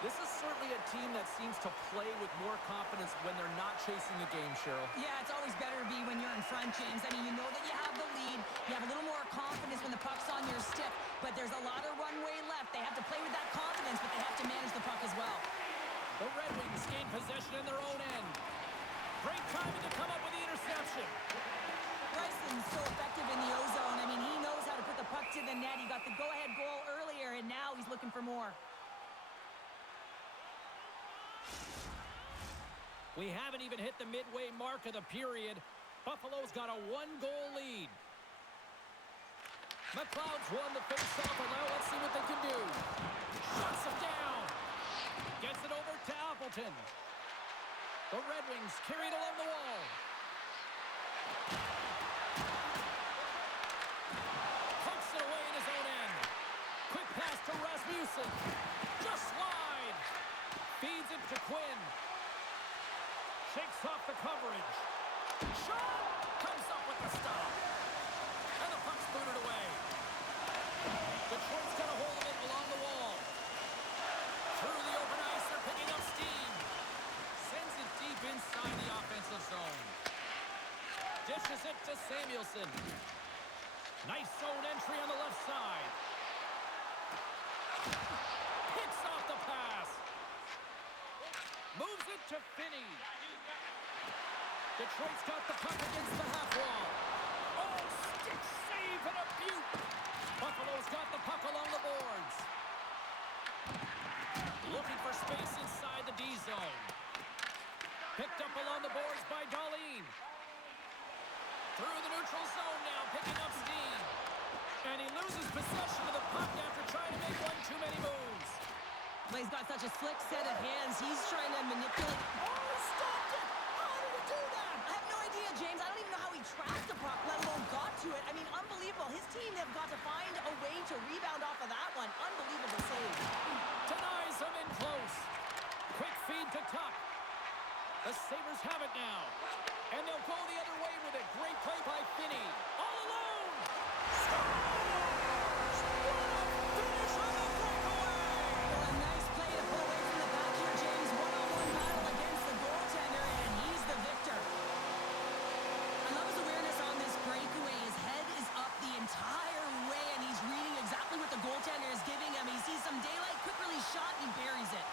This is certainly a team that seems to play with more confidence when they're not chasing the game, Cheryl. Yeah, it's always better to be when you're in front, James. I mean, you know that you have the lead. You have a little more confidence when the puck's on your stick, but there's a lot of runway left. They have to play with that confidence, but they have to manage the puck as well. The Red Wings gain possession in their own end. Great timing to come up with the interception. Bryson's so effective in the O-zone. I mean, he knows how to put the puck to the net. He got the go-ahead goal earlier, and now he's looking for more. We haven't even hit the midway mark of the period. Buffalo's got a one-goal lead. McLeod's won the face-off, and now let's see what they can do. Shuts him down. Gets it over to Appleton. The Red Wings carried along the wall. Pokes it away in his own end. Quick pass to Rasmussen. Just wide. Feeds it to Quinn. Shakes off the coverage. Shot! Comes up with the stop. And the puck's booted away. Detroit's got a hold of it along the wall. Through the open ice, they're picking up steam. Sends it deep inside the offensive zone. Dishes it to Samuelson. Nice zone entry on the left side. Picks off the pass. Moves it to Finney. Detroit's got the puck against the half wall. Oh, stick save and a beaut. Buffalo's got the puck along the boards. Looking for space inside the D zone. Picked up along the boards by Darlene. Through the neutral zone now, picking up steam. And he loses possession of the puck after trying to make one too many moves. Well, he's got such a slick set of hands. He's trying to manipulate. Oh, he stopped it! How did he do that? I have no idea, James. I don't even know how he tracked the puck, let alone got to it. I mean, unbelievable. His team have got to find a way to rebound off of that one. Unbelievable save. Denies him in close. Quick feed to Tuck. The Sabres have it now. And they'll go the other way with it. Great play by Finney. All alone! Scores! What a finish on the breakaway! Well, a nice play to pull away from the back here, James. One-on-one battle against the goaltender, and he's the victor. I love his awareness on this breakaway. His head is up the entire way, and he's reading exactly what the goaltender is giving him. He sees some daylight, quick release shot, and he buries it.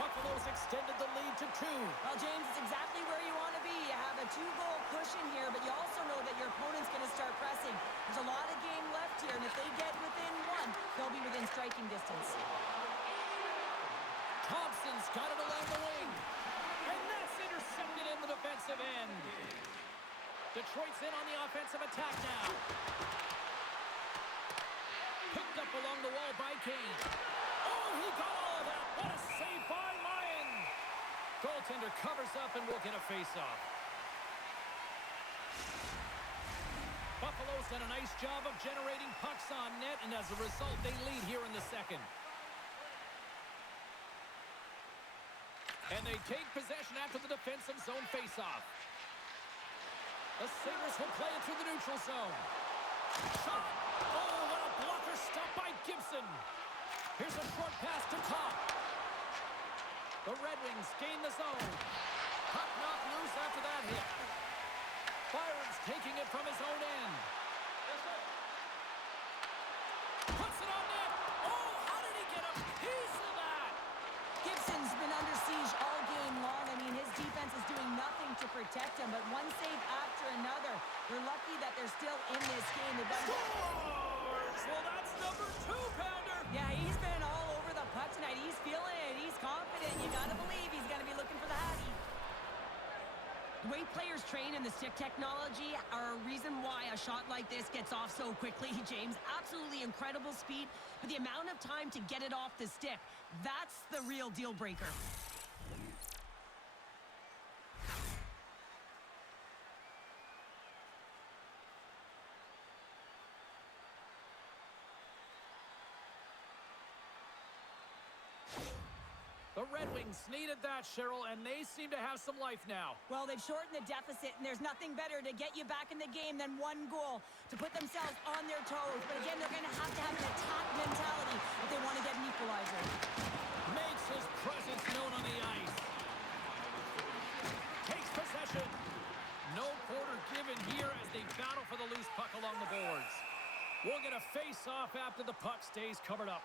Buffalo's extended the lead to 2. Well, James, it's exactly where you want to be. You have a 2-goal cushion here, but you also know that your opponent's going to start pressing. There's a lot of game left here, and if they get within 1, they'll be within striking distance. Thompson's got it along the wing. And that's intercepted in the defensive end. Detroit's in on the offensive attack now. Picked up along the wall by Kane. Oh, he got all of that. What a save by Mayan. Goaltender covers up and will get a face-off. Buffalo's done a nice job of generating pucks on net, and as a result, they lead here in the second. And they take possession after the defensive zone face-off. The Sabres will play it through the neutral zone. Shot! Oh, what a blocker stop by Gibson. Here's a short pass to Top. The Red Wings gain the zone. Puck knocked loose after that hit. Byron's taking it from his own end. Puts it on net. Oh, how did he get a piece of that? Gibson's been under siege all game long. I mean, his defense is doing nothing to protect him, but one save after another. They're lucky that they're still in this game. They've got Scores! Well, that's number 2-pounder. Yeah, he's been all over the puck tonight. He's feeling it. He's confident. You got to believe he's going to be looking for the Hattie. The way players train in the stick technology are a reason why a shot like this gets off so quickly, James. Absolutely incredible speed, but the amount of time to get it off the stick, that's the real deal breaker. The Red Wings needed that, Cheryl, and they seem to have some life now. Well, they've shortened the deficit, and there's nothing better to get you back in the game than one goal to put themselves on their toes. But again, they're going to have an attack mentality if they want to get an equalizer. Makes his presence known on the ice. Takes possession. No quarter given here as they battle for the loose puck along the boards. We'll get a face-off after the puck stays covered up.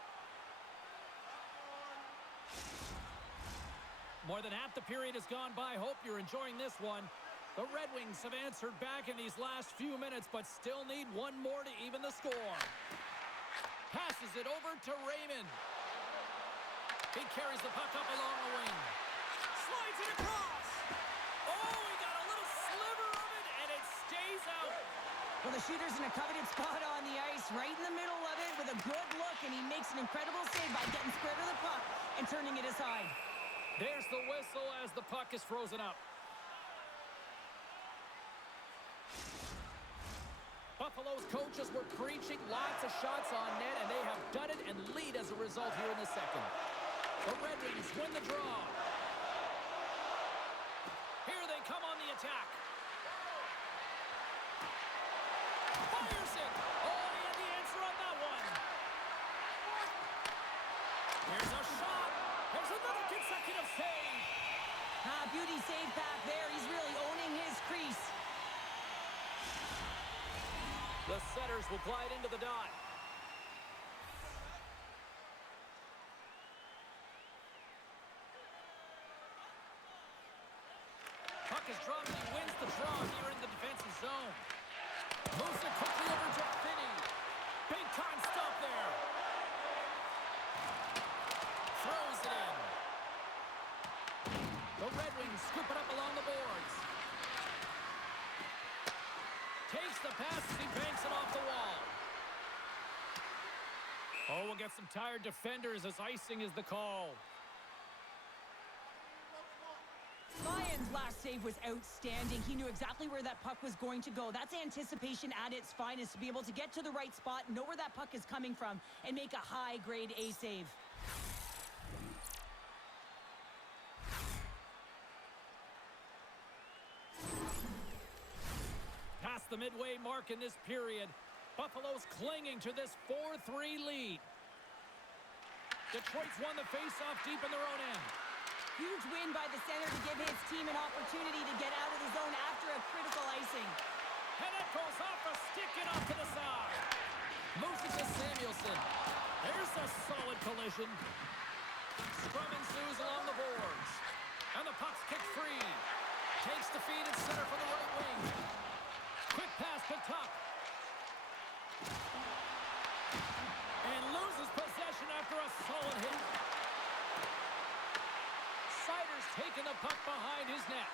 More than half the period has gone by. Hope you're enjoying this one. The Red Wings have answered back in these last few minutes, but still need one more to even the score. Passes it over to Raymond. He carries the puck up along the wing. Slides it across. Oh, he got a little sliver of it, and it stays out. Well, the shooter's in a coveted spot on the ice, right in the middle of it with a good look, and he makes an incredible save by getting square to the puck and turning it aside. There's the whistle as the puck is frozen up. Buffalo's coaches were preaching lots of shots on net, and they have done it and lead as a result here in the second. The Red Wings win the draw. Here they come on the attack. Fires it. Oh, he had the answer on that one. Here's a shot. There's another consecutive save. Beauty save back there. He's really owning his crease. The setters will glide into the dot. Puck is dropped and he wins the draw here in the defensive zone. Moves it quickly over to Finney. Big time stop there. Throws it in. The Red Wings scoop it up along the boards. Takes the pass as he banks it off the wall. Oh, we'll get some tired defenders as icing is the call. Lyon's last save was outstanding. He knew exactly where that puck was going to go. That's anticipation at its finest, to be able to get to the right spot, know where that puck is coming from, and make a high-grade A save. Past the midway mark in this period, Buffalo's clinging to this 4-3 lead. Detroit's won the face-off deep in their own end. Huge win by the center to give his team an opportunity to get out of the zone after a critical icing. And it goes off a stick and off to the side. Moves it to Samuelson. There's a solid collision. Scrum ensues along the boards. And the puck's kicked free. Takes the feed at center for the right wing. Quick pass to Tuck. And loses possession after a solid hit. Sider's taking the puck behind his net.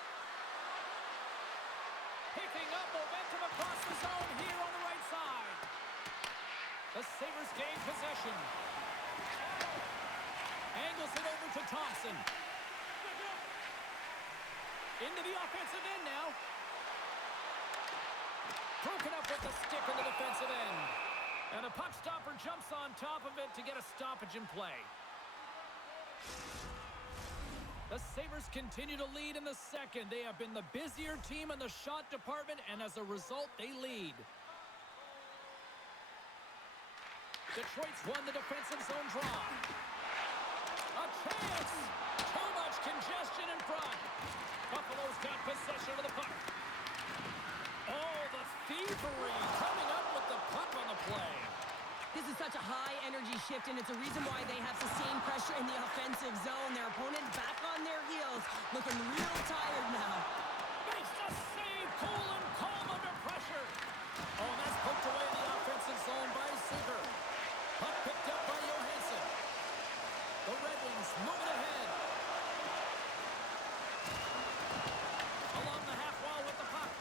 Picking up momentum across the zone here on the right side. The Sabres gain possession. Angles it over to Thompson. Into the offensive end now. Broken up with the stick in the defensive end. And the puck stopper jumps on top of it to get a stoppage in play. The Sabres continue to lead in the second. They have been the busier team in the shot department, and as a result, they lead. Detroit's won the defensive zone draw. A chance! Too much congestion in front. Buffalo's got possession of the puck. Oh, the thievery coming up with the puck on the play. This is such a high-energy shift, and it's a reason why they have sustained pressure in the offensive zone. Their opponent back on their heels, looking real tired now. Makes the save, cool and calm under pressure. Oh, and that's poked away in the offensive zone by Suter. Puck picked up by Johansson. The Red Wings moving ahead. Along the half wall with the puck.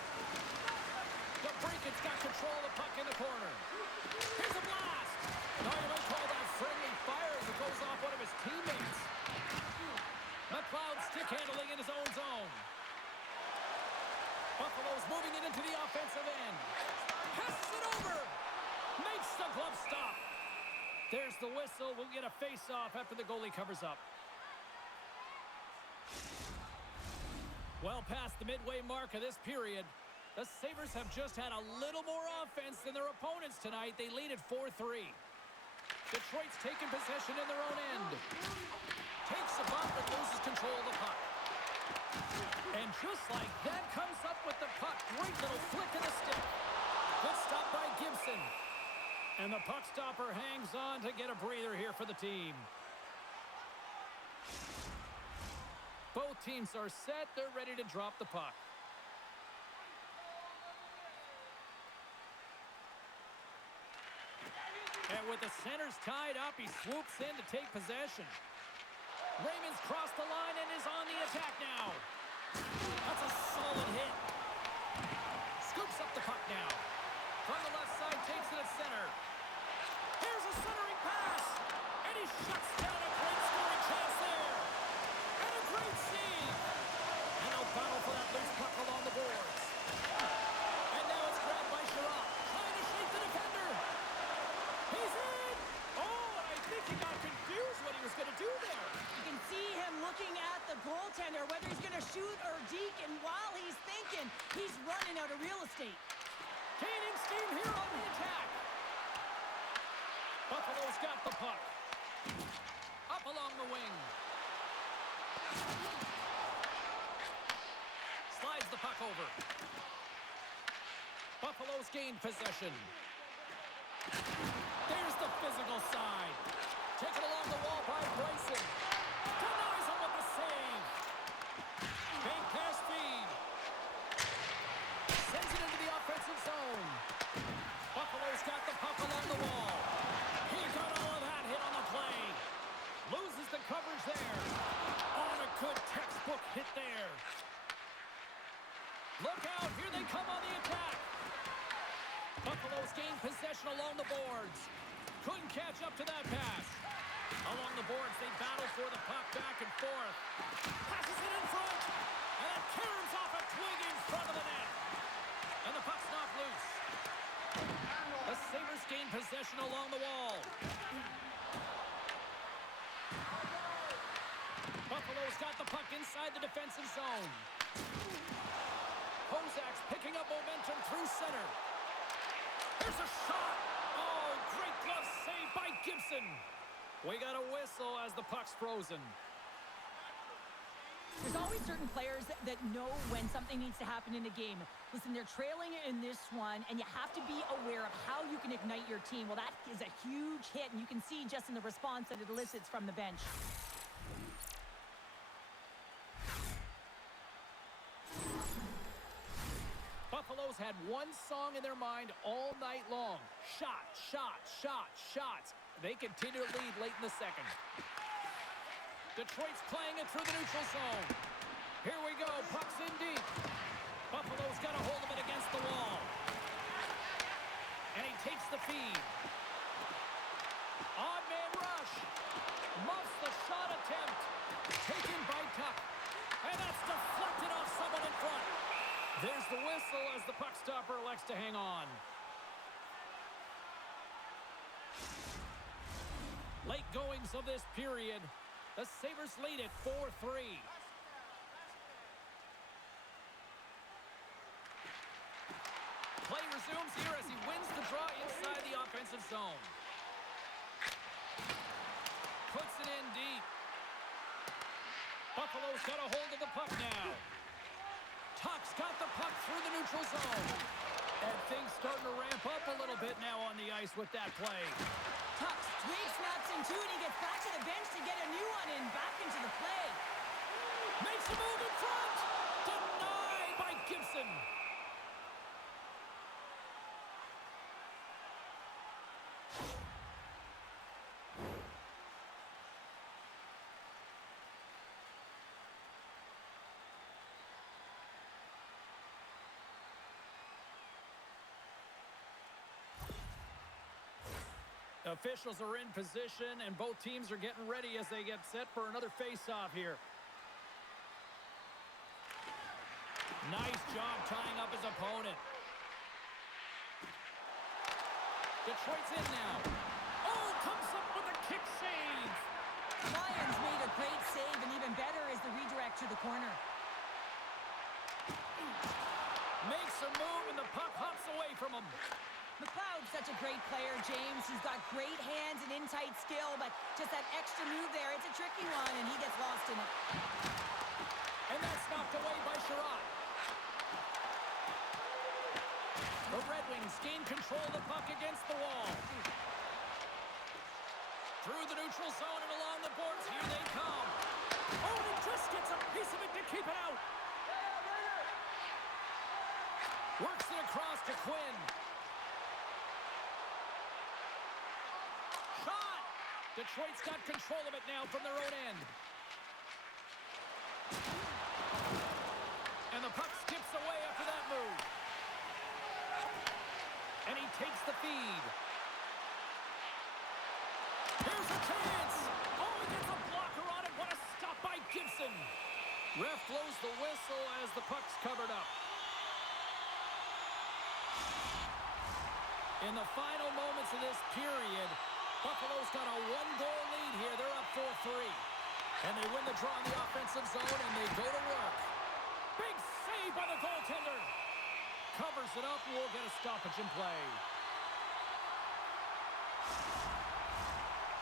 DeBrincat's got control of the puck in the corner. Here's a blast. No, you might call that friendly fire as it goes off one of his teammates. McLeod stick handling in his own zone. Buffalo's moving it into the offensive end. Passes it over. Makes the glove stop. There's the whistle. We'll get a face-off after the goalie covers up. Well past the midway mark of this period, the Sabres have just had a little more offense than their opponents tonight. They lead at 4-3. Detroit's taking possession in their own end. Takes a bump and loses control of the puck. And just like that, comes up with the puck. Great little flick of the stick. Good stop by Gibson. And the puck stopper hangs on to get a breather here for the team. Both teams are set. They're ready to drop the puck. And with the centers tied up, he swoops in to take possession. Raymond's crossed the line and is on the attack now. That's a solid hit. Scoops up the puck now. From the left side, takes it at center. Here's a centering pass. And he shuts down a great scoring chance there. And a great save. And they'll battle for that loose puck along the boards. And now it's grabbed by Sherratt. Trying to shake the defender. He's in. Oh, and I think he got confused what he was going to do there. You can see him looking at the goaltender, whether he's going to shoot or deke, and while he's thinking, he's running out of real estate. Gaining steam here on the attack. Buffalo's got the puck. Up along the wing. Slides the puck over. Buffalo's gained possession. There's the physical side. Taken along the wall by Bryson. Denies him with the save. Bank pass feed. Sends it into the offensive zone. Buffalo's got the puck along the wall. He got all of that hit on the play. Loses the coverage there. On a good textbook hit there. Look out, here they come on the attack. Buffalo's gained possession along the boards. Couldn't catch up to that pass. Along the boards, they battle for the puck back and forth. Passes it in front. And it caroms off a twig in front of the net. And the puck's knocked loose. The Sabres gain possession along the wall. Buffalo's got the puck inside the defensive zone. Kozak's picking up momentum through center. There's a shot. Oh, great glove save by Gibson. We got a whistle as the puck's frozen. There's always certain players that know when something needs to happen in a game. Listen, they're trailing in this one, and you have to be aware of how you can ignite your team. Well, that is a huge hit, and you can see just in the response that it elicits from the bench. Buffalo's had one song in their mind all night long. Shot, shot, shot, shots. They continue to lead late in the second. Detroit's playing it through the neutral zone. Here we go, puck's in deep. Buffalo's got a hold of it against the wall. And he takes the feed. Odd man rush. Muffs the shot attempt. Taken by Tuck. And that's deflected off someone in front. There's the whistle as the puck stopper elects to hang on. Late goings of this period. The Sabres lead at 4-3. Play resumes here as he wins the draw inside the offensive zone. Puts it in deep. Buffalo's got a hold of the puck now. Tuck's got the puck through the neutral zone. And things starting to ramp up a little bit now on the ice with that play. Tuck sweep snaps in two, and he gets back to the bench to get a new one and back into the play. Makes a move in front. Denied by Gibson. Officials are in position, and both teams are getting ready as they get set for another face-off here. Nice job tying up his opponent. Detroit's in now. Oh, comes up with a kick save. Lions made a great save, and even better is the redirect to the corner. Makes a move, and the puck hops away from him. McLeod's such a great player, James. He's got great hands and in-tight skill, but just that extra move there, it's a tricky one, and he gets lost in it. And that's knocked away by Sherratt. The Red Wings gain control of the puck against the wall. Through the neutral zone and along the boards, here they come. Oh, and he just gets a piece of it to keep it out. Works it across to Quinn. Shot! Detroit's got control of it now from their own end. And the puck skips away after that move. And he takes the feed. Here's a chance! Oh, he gets a blocker on it. What a stop by Gibson. Ref blows the whistle as the puck's covered up. In the final moments of this period, Buffalo's got a one-goal lead here. They're up 4-3. And they win the draw in the offensive zone, and they go to work. Big save by the goaltender. Covers it up, and we'll get a stoppage in play.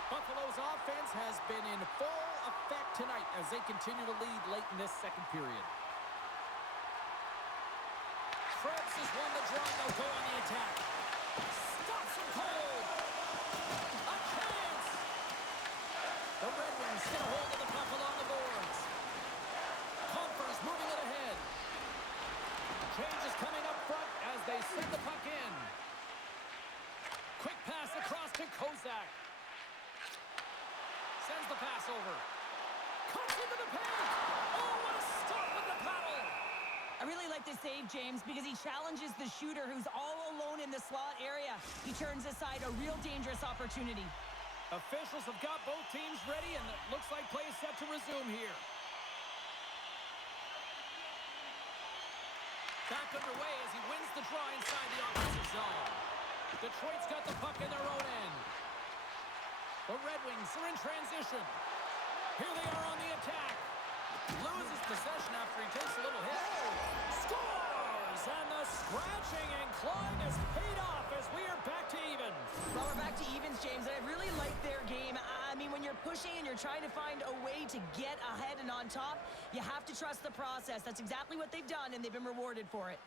Buffalo's offense has been in full effect tonight as they continue to lead late in this second period. Krebs has won the draw, and they'll go on the attack. Stops him cold. A chance. The Red Wings get a hold of the puck along the boards. Compher's moving it ahead. Change is coming up front as they send the puck in. Quick pass across to Kozak. Sends the pass over. Cuts into the paint. Oh, what a stop with the paddle. I really like this save, James, because he challenges the shooter who's all alone in the slot area. He turns aside a real dangerous opportunity. Officials have got both teams ready, and it looks like play is set to resume here. Back underway as he wins the draw inside the offensive zone. Detroit's got the puck in their own end. The Red Wings are in transition. Here they are on the attack. Loses possession after he takes a little hit. Scores! And the scratching and clawing has paid off as we are back to even. Well, we're back to evens, James, and I really like their game. I mean, when you're pushing and you're trying to find a way to get ahead and on top, you have to trust the process. That's exactly what they've done, and they've been rewarded for it.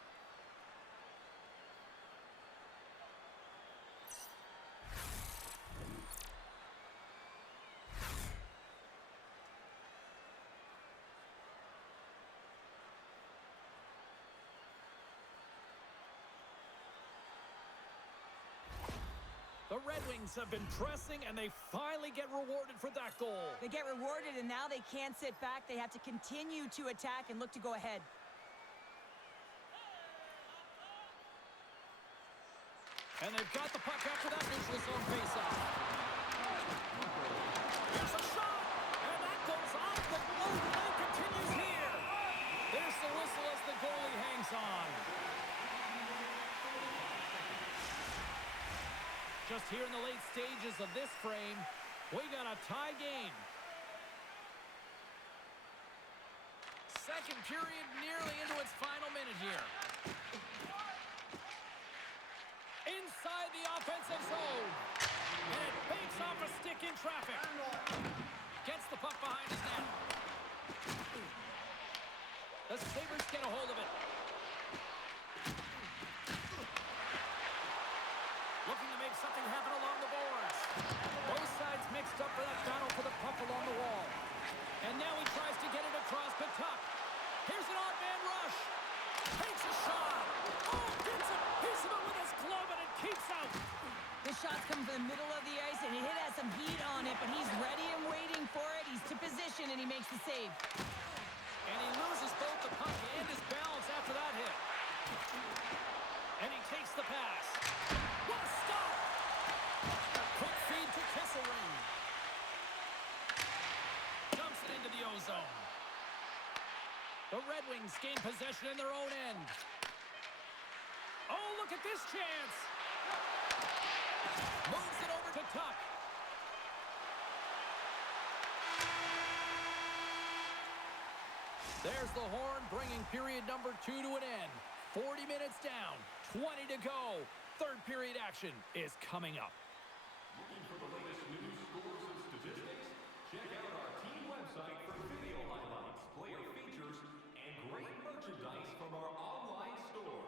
The Red Wings have been pressing, and they finally get rewarded for that goal. They get rewarded, and now they can't sit back. They have to continue to attack and look to go ahead. And they've got the puck after that neutral zone faceoff. Here's a shot, and that goes off the glove. Play continues here. There's the whistle as the goalie hangs on. Just here in the late stages of this frame, we got a tie game. Second period nearly into its final minute here. Inside the offensive zone. And it fakes off a stick in traffic. Gets the puck behind his net. The Sabres get a hold of it. Looking to make something happen along the boards. Both sides mixed up for that battle for the puck along the wall. And now he tries to get it across the top. Here's an odd man rush. Takes a shot. Oh, gets a piece of it with his glove, and it keeps out. The shot's coming from the middle of the ice, and he has some heat on it, but he's ready and waiting for it. He's to position, and he makes the save. And he loses both the puck and his balance after that hit. And he takes the pass. What a stop! Quick feed to Kesselring. Dumps it into the ozone. The Red Wings gain possession in their own end. Oh, look at this chance! Moves it over to Tuck. There's the horn, bringing period number 2 to an end. 40 minutes down, 20 to go. Third period action is coming up. Looking for the latest news, scores, and statistics? Check out our team website for video highlights, player features, and great merchandise from our online store.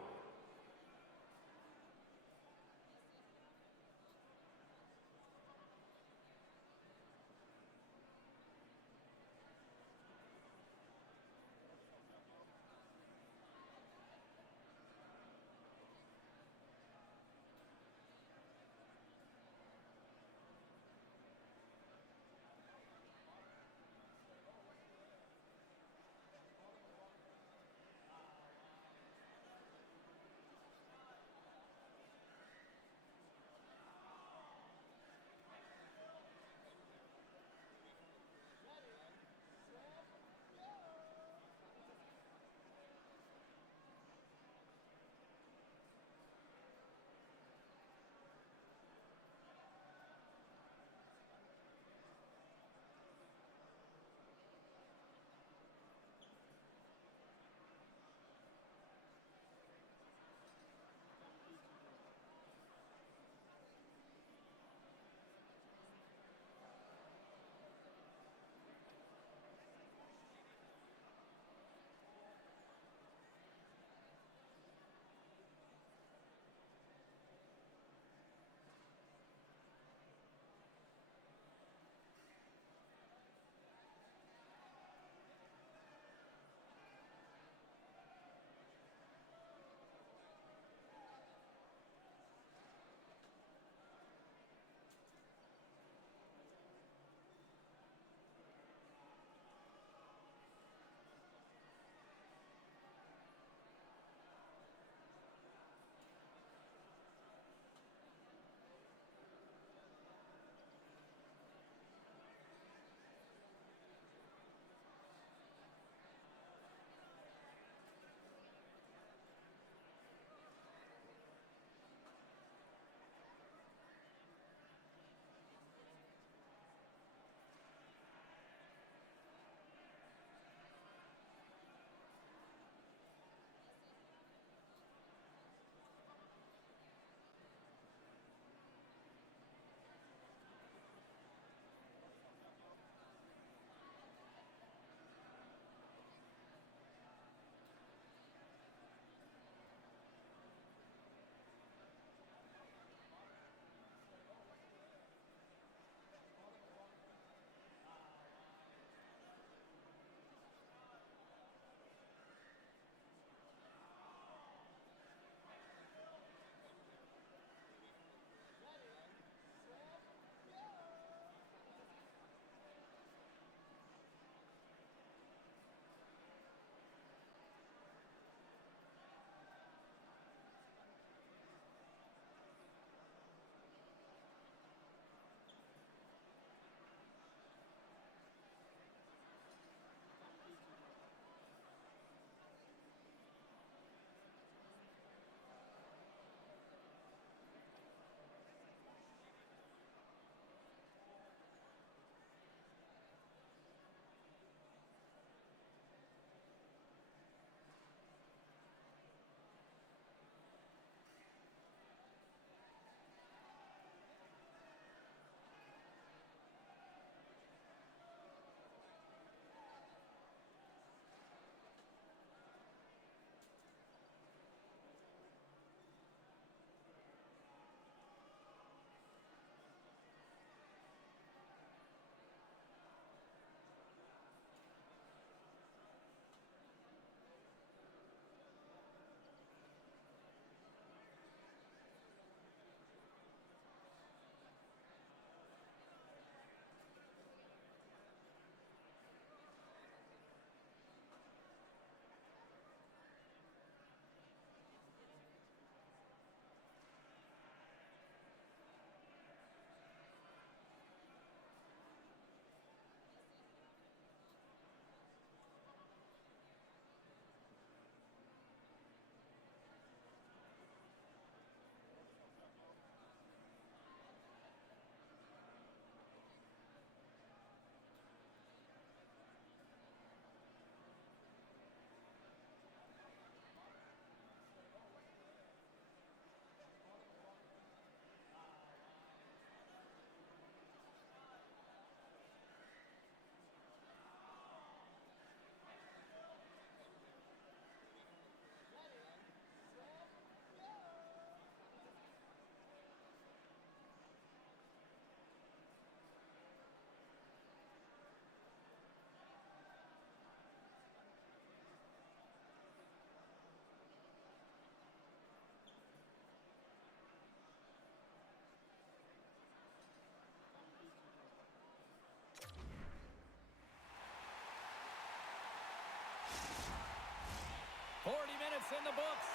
minutes in the books.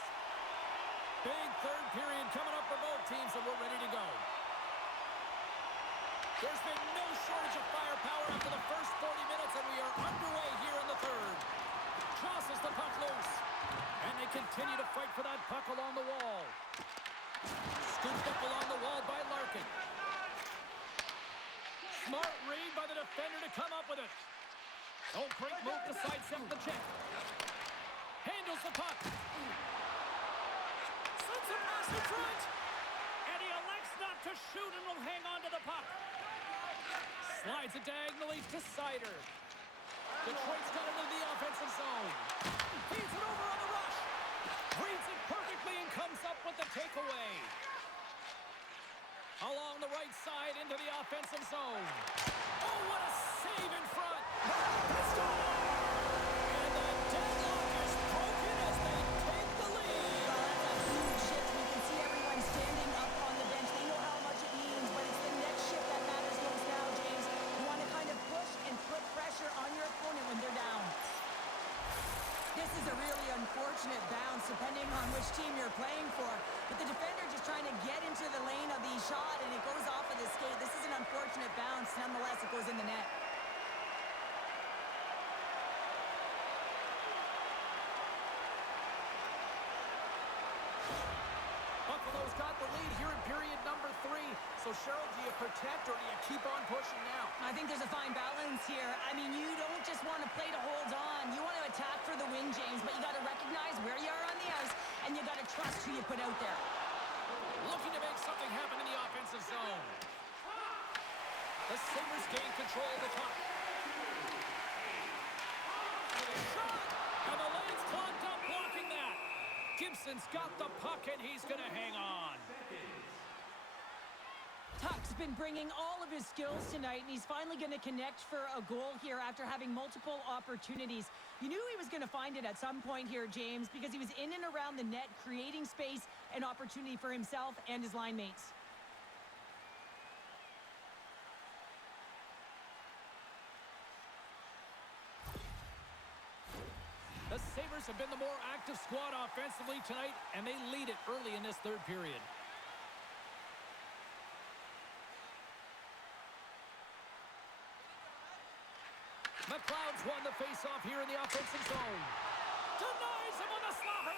Big third period coming up for both teams, and we're ready to go. There's been no shortage of firepower after the first 40 minutes, and we are underway here in the third. Tosses the puck loose. And they continue to fight for that puck along the wall. Scooped up along the wall by Larkin. Smart read by the defender to come up with it. Oh, great move to sidestep the check. Handles the puck. Sends a pass in front. And he elects not to shoot and will hang on to the puck. Slides it diagonally to Sider. Detroit's got it into the offensive zone. Feeds it over on the rush. Reads it perfectly and comes up with the takeaway. Along the right side into the offensive zone. Oh, what a save in front. And the deadlock is broken as they take the lead. Well, that's a huge shift. We can see everyone standing up on the bench. They know how much it means, but it's the next shift that matters most now, James. You want to kind of push and put pressure on your opponent when they're down. This is a really unfortunate bounce, depending on which team you're playing for. But the defender just trying to get into the lane of the shot, and it goes off of the skate. This is an unfortunate bounce. Nonetheless, it goes in the net. Buffalo's got the lead here in period number 3. So, Cheryl, do you protect or do you keep on pushing now? I think there's a fine balance here. I mean, you don't just want to play to hold on. You want to attack for the win, James, but you got to recognize where you are on the ice, and you got to trust who you put out there. Looking to make something happen in the offensive zone. The Sabres gain control of the puck. Shot! And the lane's clogged up blocking that. Gibson's got the puck, and he's going to hang on. Tuck's been bringing all of his skills tonight, and he's finally going to connect for a goal here after having multiple opportunities. You knew he was going to find it at some point here, James, because he was in and around the net, creating space and opportunity for himself and his line mates. The Sabres have been the more active squad offensively tonight, and they lead it early in this third period. McLeod's won the face-off here in the offensive zone. Denies him on the slobber.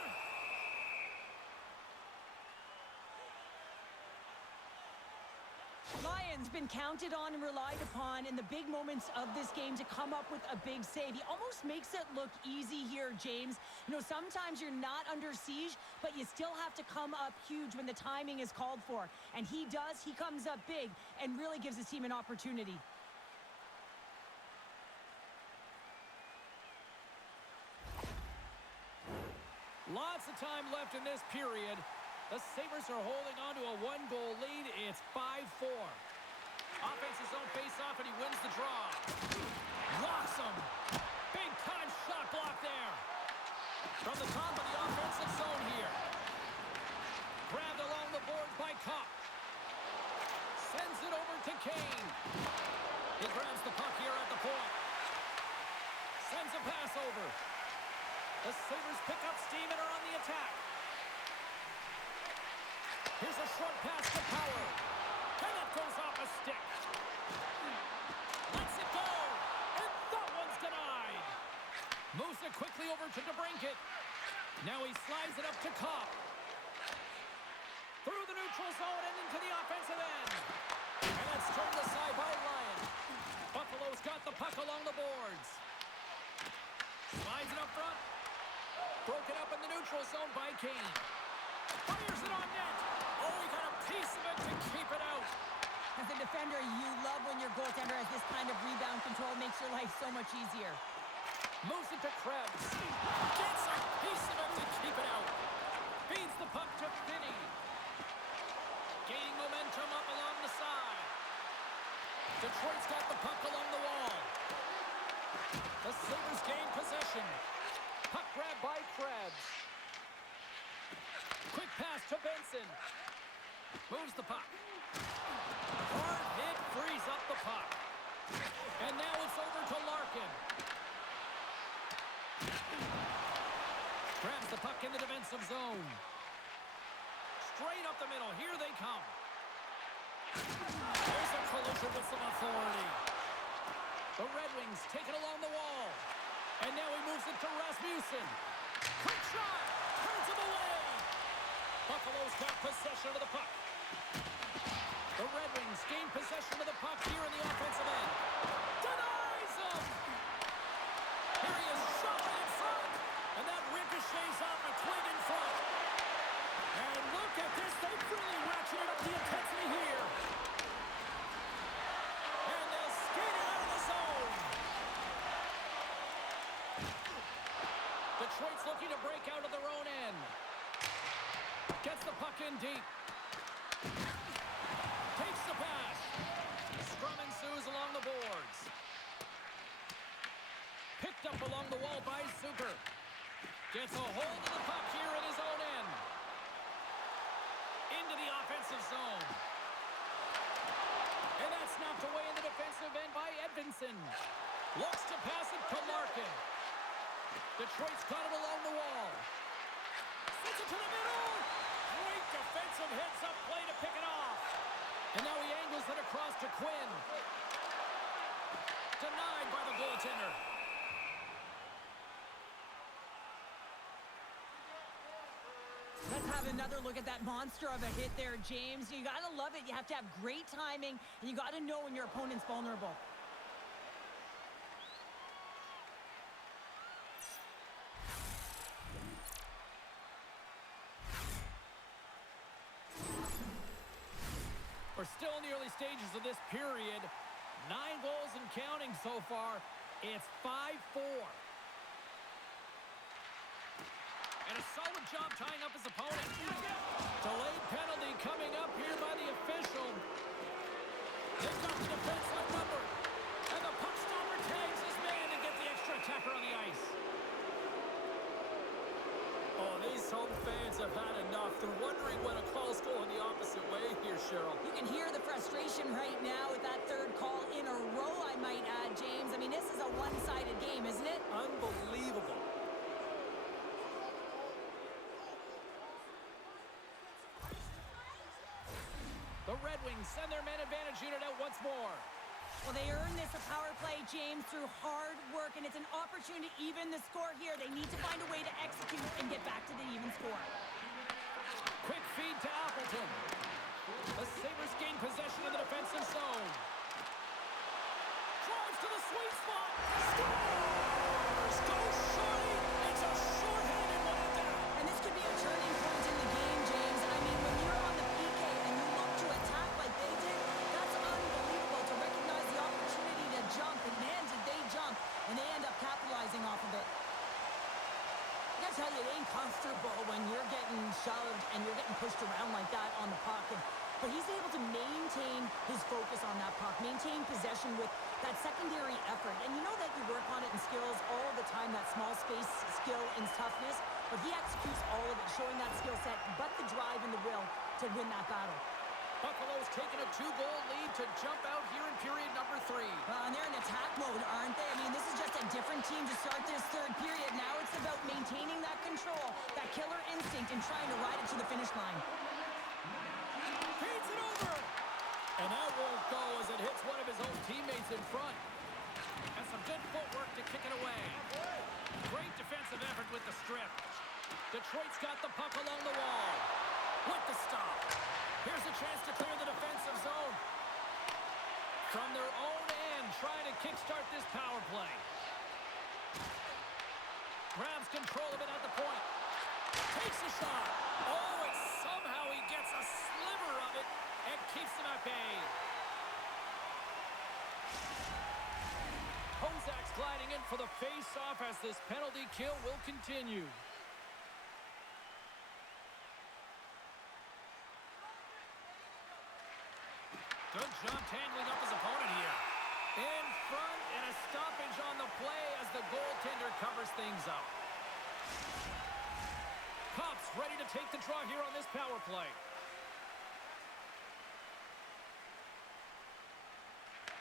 Lyon's been counted on and relied upon in the big moments of this game to come up with a big save. He almost makes it look easy here, James. You know, sometimes you're not under siege, but you still have to come up huge when the timing is called for. And he does. He comes up big and really gives his team an opportunity. Lots of time left in this period. The Sabres are holding on to a one-goal lead. It's 5-4. Offensive zone face-off, and he wins the draw. Locks him. Big-time shot block there. From the top of the offensive zone here. Grabbed along the boards by Kopp. Sends it over to Kane. He grabs the puck here at the point. Sends a pass over. The Sabres pick up steam and are on the attack. Here's a short pass to Power. And it goes off a stick. Lets it go. And that one's denied. Moves it quickly over to DeBrincat. Now he slides it up to Kopp. Through the neutral zone and into the offensive end. And it's turned aside by Lyon. Buffalo's got the puck along the boards. Slides it up front. Broken up in the neutral zone by Kane. Fires it on net. Oh, he got a piece of it to keep it out. As a defender, you love when your goaltender has this kind of rebound control. Makes your life so much easier. Moves it to Krebs. Gets a piece of it to keep it out. Feeds the puck to Finney. Gaining momentum up along the side. Detroit's got the puck along the wall. The Sabres gain possession. Puck grab by Krebs. Quick pass to Benson. Moves the puck. Hard hit frees up the puck. And now it's over to Larkin. Grabs the puck in the defensive zone. Straight up the middle. Here they come. There's a collision with some authority. The Red Wings take it along the wall. And now he moves it to Rasmussen. Quick shot. Turns him away. Buffalo's got possession of the puck. The Red Wings gain possession of the puck here in the offensive end. Denies him. Here he is, shot right in front. And that ricochets off a twig in front. And look at this. They've really ratcheted up the intensity here. And they'll skate it out of the zone. Detroit's looking to break out of their own end. Gets the puck in deep. Takes the pass. Scrum ensues along the boards. Picked up along the wall by Super. Gets a hold of the puck here in his own end. Into the offensive zone. And that's snapped away in the defensive end by Edvinsson. Looks to pass it to Larkin. Detroit's got it along the wall. Sends it to the middle. Great defensive heads-up play to pick it off. And now he angles it across to Quinn. Denied by the goaltender. Let's have another look at that monster of a hit there, James. You got to love it. You have to have great timing, and you got to know when your opponent's vulnerable. We're still in the early stages of this period. 9 goals and counting so far. It's 5-4. And a solid job tying up his opponent. Delayed penalty coming up here by the official. They've got the defense outnumbered. And the puck stopper tags his man to get the extra attacker on the ice. Oh, these home fans have had enough. They're wondering when a call's going the opposite way here, Cheryl. You can hear the frustration right now with that third call in a row, I might add, James. I mean, this is a one-sided game, isn't it? Unbelievable. The Red Wings send their man advantage unit out once more. Well, they earn this a power play, James, through hard work, and it's an opportunity to even the score here. They need to find a way to execute and get back to the even score. Quick feed to Appleton. The Sabres gain possession of the defensive zone. Drives to the sweet spot. Scores! Goes shorty. It's a short-handed one at that. And this could be a turning point in the game, James. I mean, when you're on the PK and you look to attack like they did, that's unbelievable to recognize the opportunity to jump. And man, did they jump. And they end up capitalizing off of it. I gotta tell you, it ain't comfortable when you're getting shoved and you're getting pushed around like that on the puck. But he's able to maintain his focus on that puck, maintain possession with that secondary effort. And you know that you work on it in skills all the time, that small space skill and toughness. But he executes all of it, showing that skill set, but the drive and the will to win that battle. Buffalo's taken a 2-goal lead to jump out here in period number 3. And they're in attack mode, aren't they? I mean, this is just a different team to start this third period. Now it's about maintaining that control, that killer instinct, and trying to ride it to the finish line. Feeds it over. And that won't go as it hits one of his own teammates in front. And some good footwork to kick it away. Great defensive effort with the strip. Detroit's got the puck along the wall. With the stop. Here's a chance to clear the defensive zone. From their own end, trying to kickstart this power play. Grabs control of it at the point. Takes a shot. Oh, and somehow he gets a sliver of it and keeps them at bay. Kozak's gliding in for the face-off as this penalty kill will continue. Good job tangling up his opponent here. In front, and a stoppage on the play as the goaltender covers things up. Cops ready to take the draw here on this power play.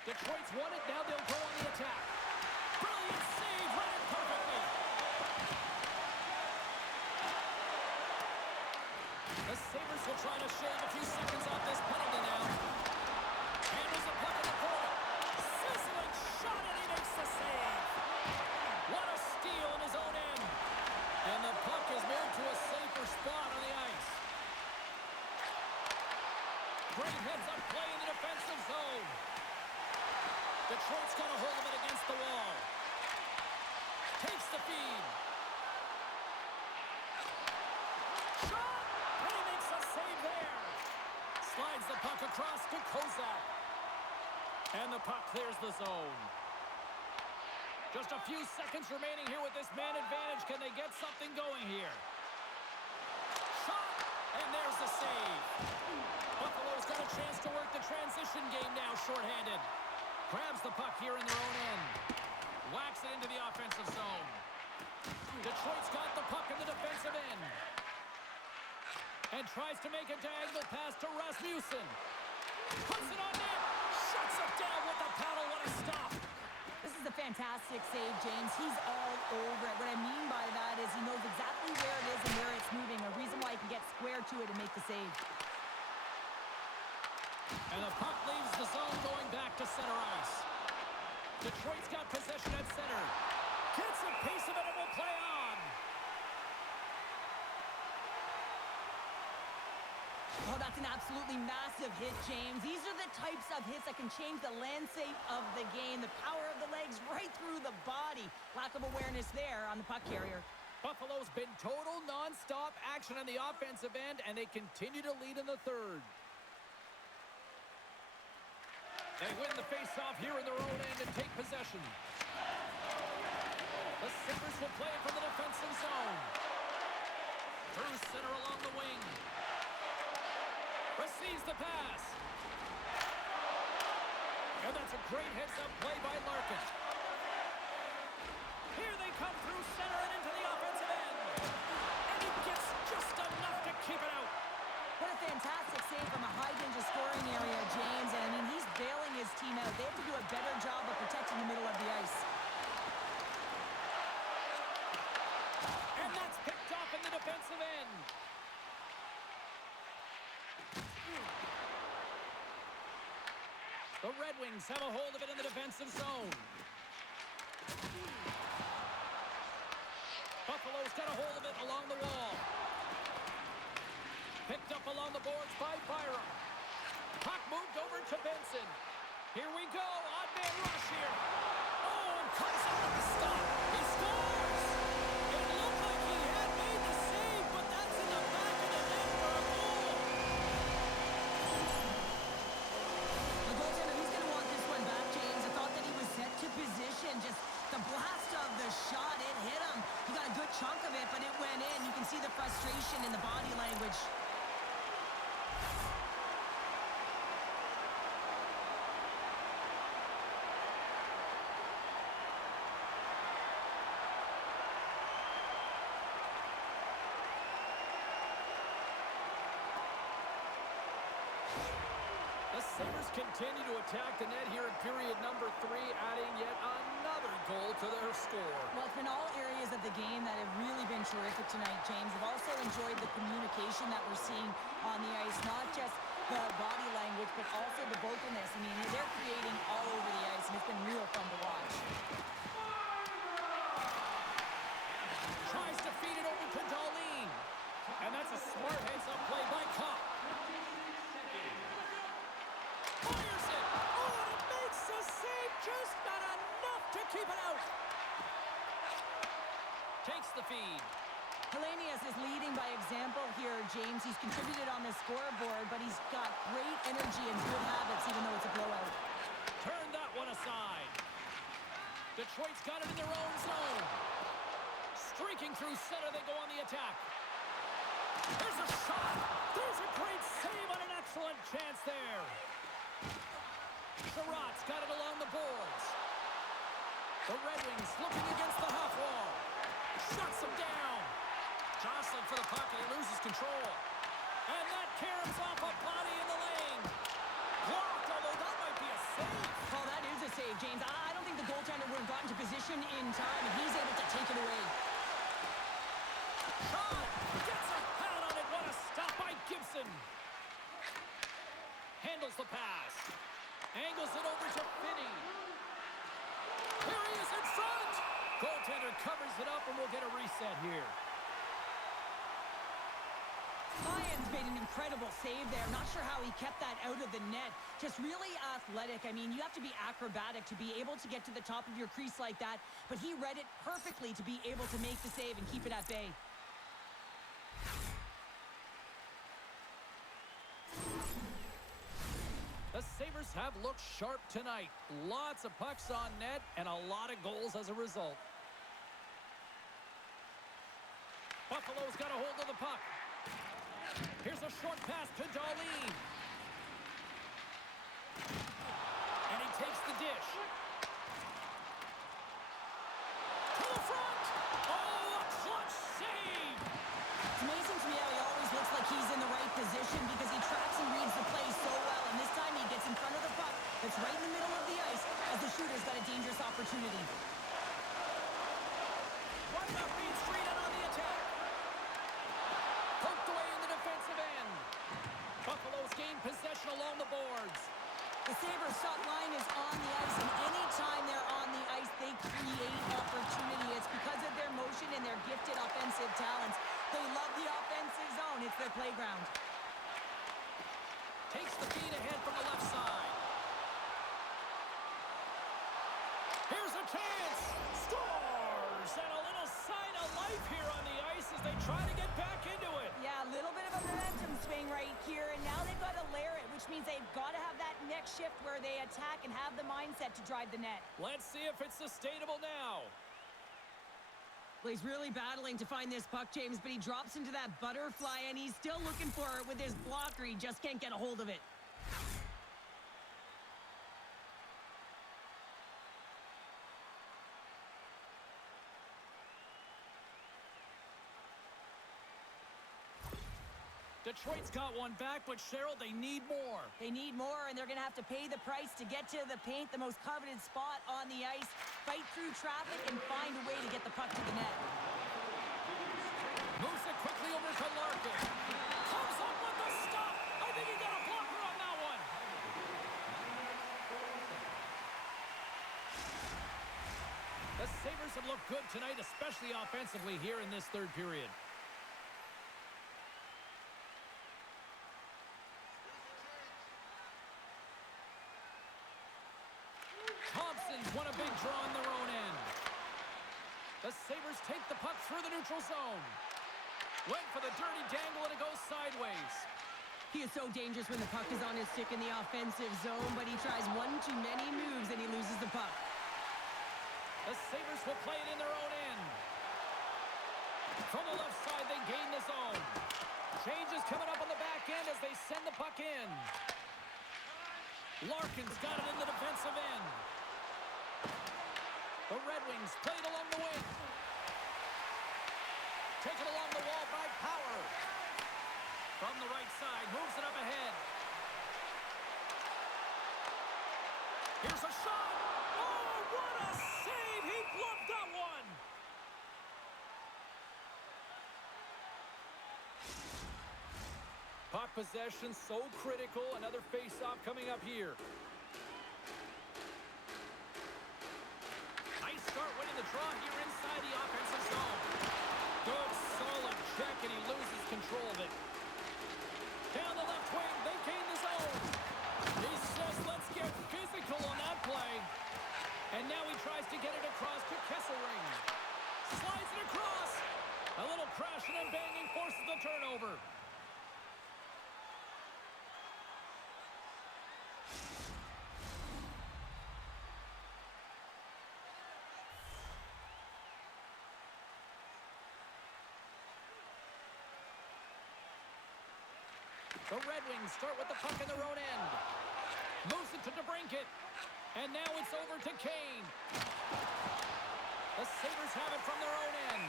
Detroit's won it, now they'll go on the attack. Brilliant save, read it perfectly. The Sabres will try to shave a few seconds off this penalty now. Handles the puck at the point. Sizzling shot, and he makes the save. What a steal in his own end. And the puck is moved to a safer spot on the ice. Great heads-up play in the defensive zone. Detroit's got a hold of it against the wall. Takes the feed. Shot! And he makes a save there. Slides the puck across to Kozak. And the puck clears the zone. Just a few seconds remaining here with this man advantage. Can they get something going here? Shot! And there's the save. Buffalo's got a chance to work the transition game now, shorthanded. Grabs the puck here in their own end. Whacks it into the offensive zone. Detroit's got the puck in the defensive end. And tries to make a diagonal pass to Rasmussen. Puts it on net. Shuts it down with the paddle. What a stop. This is a fantastic save, James. He's all over it. What I mean by that is he knows exactly where it is and where it's moving. A reason why he can get square to it and make the save. And the puck leaves the zone going back to center ice. Detroit's got possession at center. Gets a piece of it and will play on. Oh, that's an absolutely massive hit, James. These are the types of hits that can change the landscape of the game. The power of the legs right through the body. Lack of awareness there on the puck carrier. Buffalo's been total non-stop action on the offensive end, and they continue to lead in the third. They win the face-off here in their own end and take possession. The Sabres will play it from the defensive zone. Through center along the wing. Receives the pass. And that's a great heads-up play by Larkin. Here they come through center and into the offensive end. And he gets just enough to keep it out. What a fantastic save from a high-danger scoring area, James. And, I mean, he's bailing his team out. They have to do a better job of protecting the middle of the ice. And that's picked off in the defensive end. The Red Wings have a hold of it in the defensive zone. Buffalo's got a hold of it along the wall. Picked up along the boards by Byram. Puck moved over to Benson. Here we go. Odd man rush here. Oh, and cuts out at the stop. He scores! It looked like he had made the save, but that's in the back of the net for a goal. The goaltender, he's going to want this one back, James. I thought that he was set to position. Just the blast of the shot, it hit him. He got a good chunk of it, but it went in. You can see the frustration in the body language. The Sabres continue to attack the net here in period number 3, adding yet another goal to their score. Well, it's been all areas of the game that have really been terrific tonight, James. I've also enjoyed the communication that we're seeing on the ice, not just the body language, but also the vocalness. I mean, they're creating all over the ice, and it's been real fun to watch. Tries to feed it over to Dahlin. And that's a smart heads-up play by Kopp. Fires it. Oh, and it makes the save. Just not enough to keep it out. Takes the feed. Hellenius is leading by example here, James. He's contributed on the scoreboard, but he's got great energy and good habits, even though it's a blowout. Turn that one aside. Detroit's got it in their own zone. Streaking through center, they go on the attack. There's a shot. There's a great save on an excellent chance there. Sherratt's got it along the boards. The Red Wings looking against the half wall. Shuts him down. Jostling for the puck, and he loses control. And that caroms off a body in the lane. Blocked, although that might be a save. Oh, that is a save, James. I don't think the goaltender would have gotten to position in time, and he's able to take it away. Shot! Gets a pad on it. What a stop by Gibson handles the pass. Angles it over to Finney. Here he is in front. Goaltender covers it up, and we'll get a reset here. Lyons made an incredible save there. Not sure how he kept that out of the net. Just really athletic. I mean, you have to be acrobatic to be able to get to the top of your crease like that, but he read it perfectly to be able to make the save and keep it at bay. The Sabres have looked sharp tonight. Lots of pucks on net and a lot of goals as a result. Buffalo's got a hold of the puck. Here's a short pass to Darlene. And he takes the dish. To the front. Oh, a clutch save. It's amazing to me how he always looks like he's in the right position because he tracks and reads the play so well. And this time he gets in front of the puck that's right in the middle of the ice as the shooter's got a dangerous opportunity. Right up Main Street and on the attack. Poked away in the defensive end. Buffalo's gained possession along the boards. The Sabres' shot line is on the ice, and anytime they're on the ice, they create opportunity. It's because of their motion and their gifted offensive talents. They love the offensive zone. It's their playground. Takes the feed ahead from the left side. Here's a chance. Scores! And a little sign of life here on the ice as they try to get back into it. Yeah, a little bit of a momentum swing right here, and now they've got to layer it, which means they've got to have that next shift where they attack and have the mindset to drive the net. Let's see if it's sustainable now. Well, he's really battling to find this puck, James, but he drops into that butterfly, and he's still looking for it with his blocker. He just can't get a hold of it. Detroit's got one back, but Cheryl, they need more. They need more, and they're going to have to pay the price to get to the paint, the most coveted spot on the ice, fight through traffic, and find a way to get the puck to the net. Moves it quickly over to Larkin. Comes up with the stop. I think he got a blocker on that one. The Sabres have looked good tonight, especially offensively here in this third period. Thompson's won a big draw on their own end. The Sabres take the puck through the neutral zone. Went for the dirty dangle, and it goes sideways. He is so dangerous when the puck is on his stick in the offensive zone, but he tries one too many moves, and he loses the puck. The Sabres will play it in their own end. From the left side, they gain the zone. Changes coming up on the back end as they send the puck in. Larkin's got it in the defensive end. The Red Wings play it along the wing. Take it along the wall by Power. From the right side, moves it up ahead. Here's a shot. Oh, what a save! He bluffed that one. Puck possession so critical. Another face-off coming up here. Nice start winning the draw here inside the offensive zone. Good, solid check, and he loses control of it. Down the left wing, they gain the zone. He says, let's get physical on that play. And now he tries to get it across to Kesselring. Slides it across. A little crashing and banging forces the turnover. The Red Wings start with the puck in their own end. Moves it to DeBrincat. And now it's over to Kane. The Sabres have it from their own end.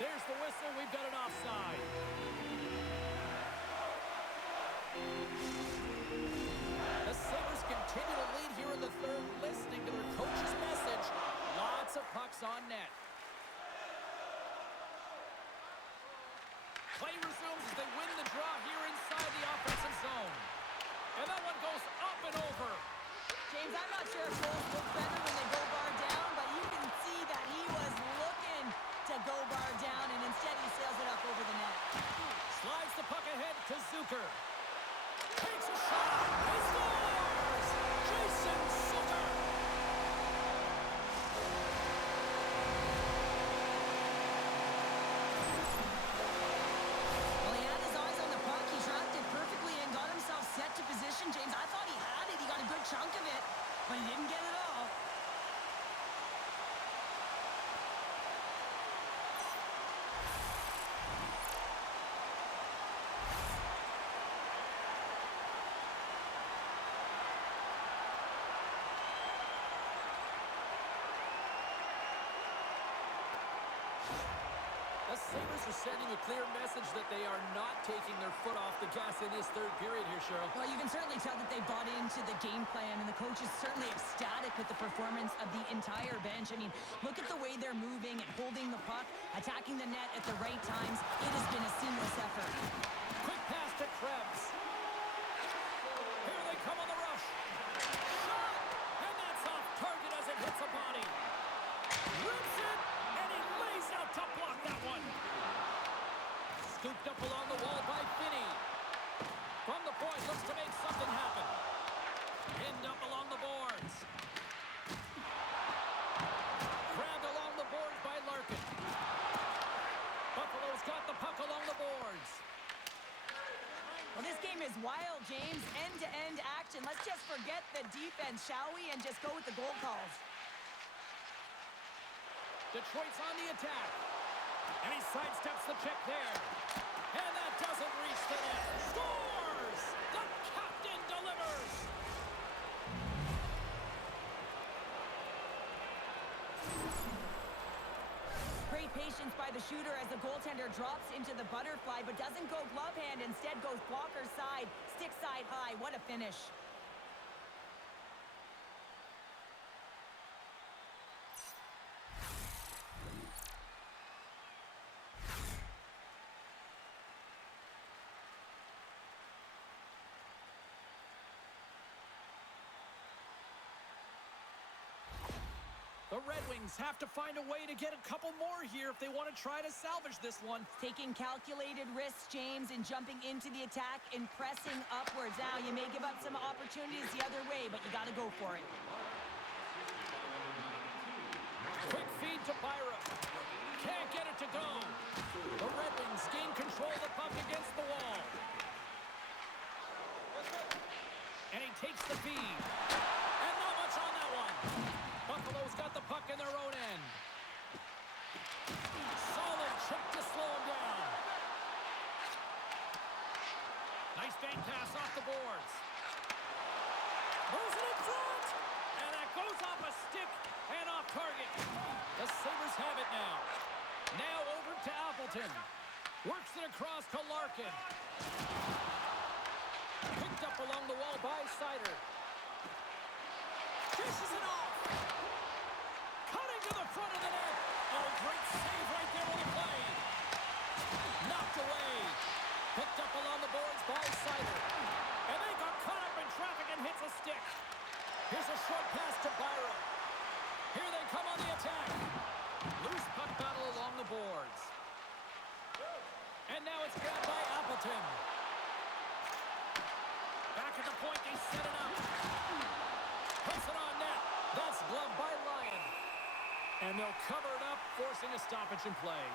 There's the whistle. We've got an offside. The Sabres continue to lead here in the third, listening to their coach's message. Lots of pucks on net. Play resumes as they win the draw here inside the offensive zone. And that one goes up and over. James, I'm not sure if goals look better when they go bar down, but you can see that he was looking to go bar down, and instead he sails it up over the net. Slides the puck ahead to Zucker. Takes a shot. He scores! Jason Zucker! Well, he had his eyes on the puck. He tracked it perfectly and got himself set to position, James. I thought he had it. He got a good chunk of it, but he didn't get it all. The Sabres are sending a clear message that they are not taking their foot off the gas in this third period here, Cheryl. Well, you can certainly tell that they bought into the game plan, and the coach is certainly ecstatic with the performance of the entire bench. I mean, look at the way they're moving and holding the puck, attacking the net at the right times. It has been a seamless effort. Quick pass to Krebs. Here they come on the rush. Shot! And that's off target as it hits a body. Rips it, and he lays out to block that one. Scooped up along the wall by Finney. From the point, looks to make something happen. Pinned up along the boards. Grabbed along the boards by Larkin. Buffalo's got the puck along the boards. Well, this game is wild, James. End-to-end action. Let's just forget the defense, shall we, and just go with the goal calls. Detroit's on the attack. And he sidesteps the check there. And that doesn't reach the net. Scores! The captain delivers! Great patience by the shooter as the goaltender drops into the butterfly, but doesn't go glove hand. Instead goes blocker side, stick side high. What a finish. The Red Wings have to find a way to get a couple more here if they want to try to salvage this one. Taking calculated risks, James, and jumping into the attack and pressing upwards. Now, you may give up some opportunities the other way, but you got to go for it. Quick feed to Byra. Can't get it to go. The Red Wings gain control of the puck against the wall. And he takes the feed. And not much on that one. Buffalo's got the puck in their own end. Solid check to slow him down. Nice bank pass off the boards. Moves it in front. And that goes off a stick and off target. The Sabres have it now. Now over to Appleton. Works it across to Larkin. Picked up along the wall by Sider. Dishes it off. Cutting to the front of the net. Oh, great save right there on the play. Knocked away. Picked up along the boards by Sider. And they got caught up in traffic and hits a stick. Here's a short pass to Byron. Here they come on the attack. Loose puck battle along the boards. And now it's grabbed by Appleton. Back at the point, they set it up. Puts it on net. That's gloved by Lyon. And they'll cover it up, forcing a stoppage in play.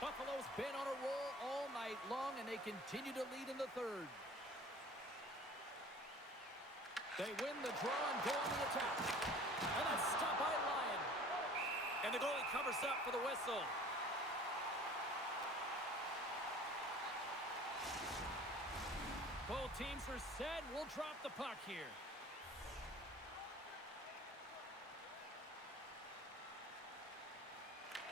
Buffalo's been on a roll all night long, and they continue to lead in the third. They win the draw and go on the attack. And that's stopped by Lyon. And the goalie covers up for the whistle. Both teams are set. We'll drop the puck here.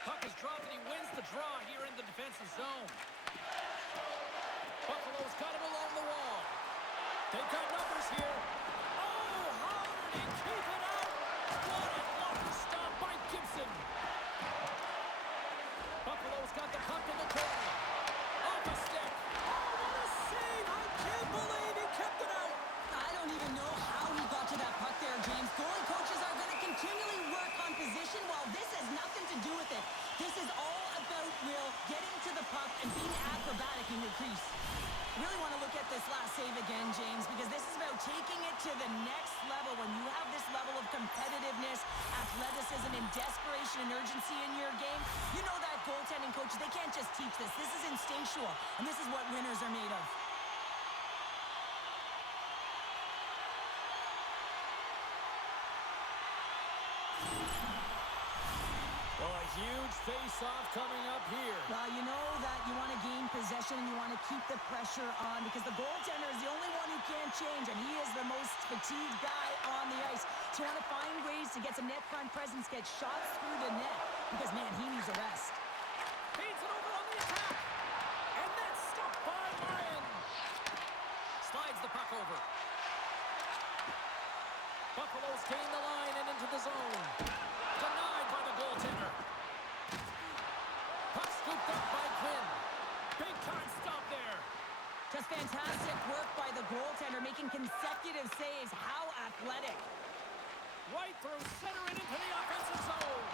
Puck is dropped and he wins the draw here in the defensive zone. Buffalo's got it along the wall. They've got numbers here. Oh, how did he keep it out? What a blocker stop by Gibson. efficiency in your game. You know that goaltending coaches, they can't just teach this. This is instinctual, and this is what winners are made of. Well, a huge face-off coming up here. Well, you know that you want to gain possession and you want to keep the pressure on because the goaltender is the only one who can't change, and he is the most fatigued guy on the ice. So you want to find ways to get some net front presence, get shots through the net because, man, he needs a rest. Feeds it over on the attack. And that's stopped by Ryan. Slides the puck over. Buffalo's gained the line and into the zone. Denied by the goaltender. Puck scooped up by Quinn. Big time stop there. Just fantastic work by the goaltender, making consecutive saves. How athletic. Right through center and into the offensive zone.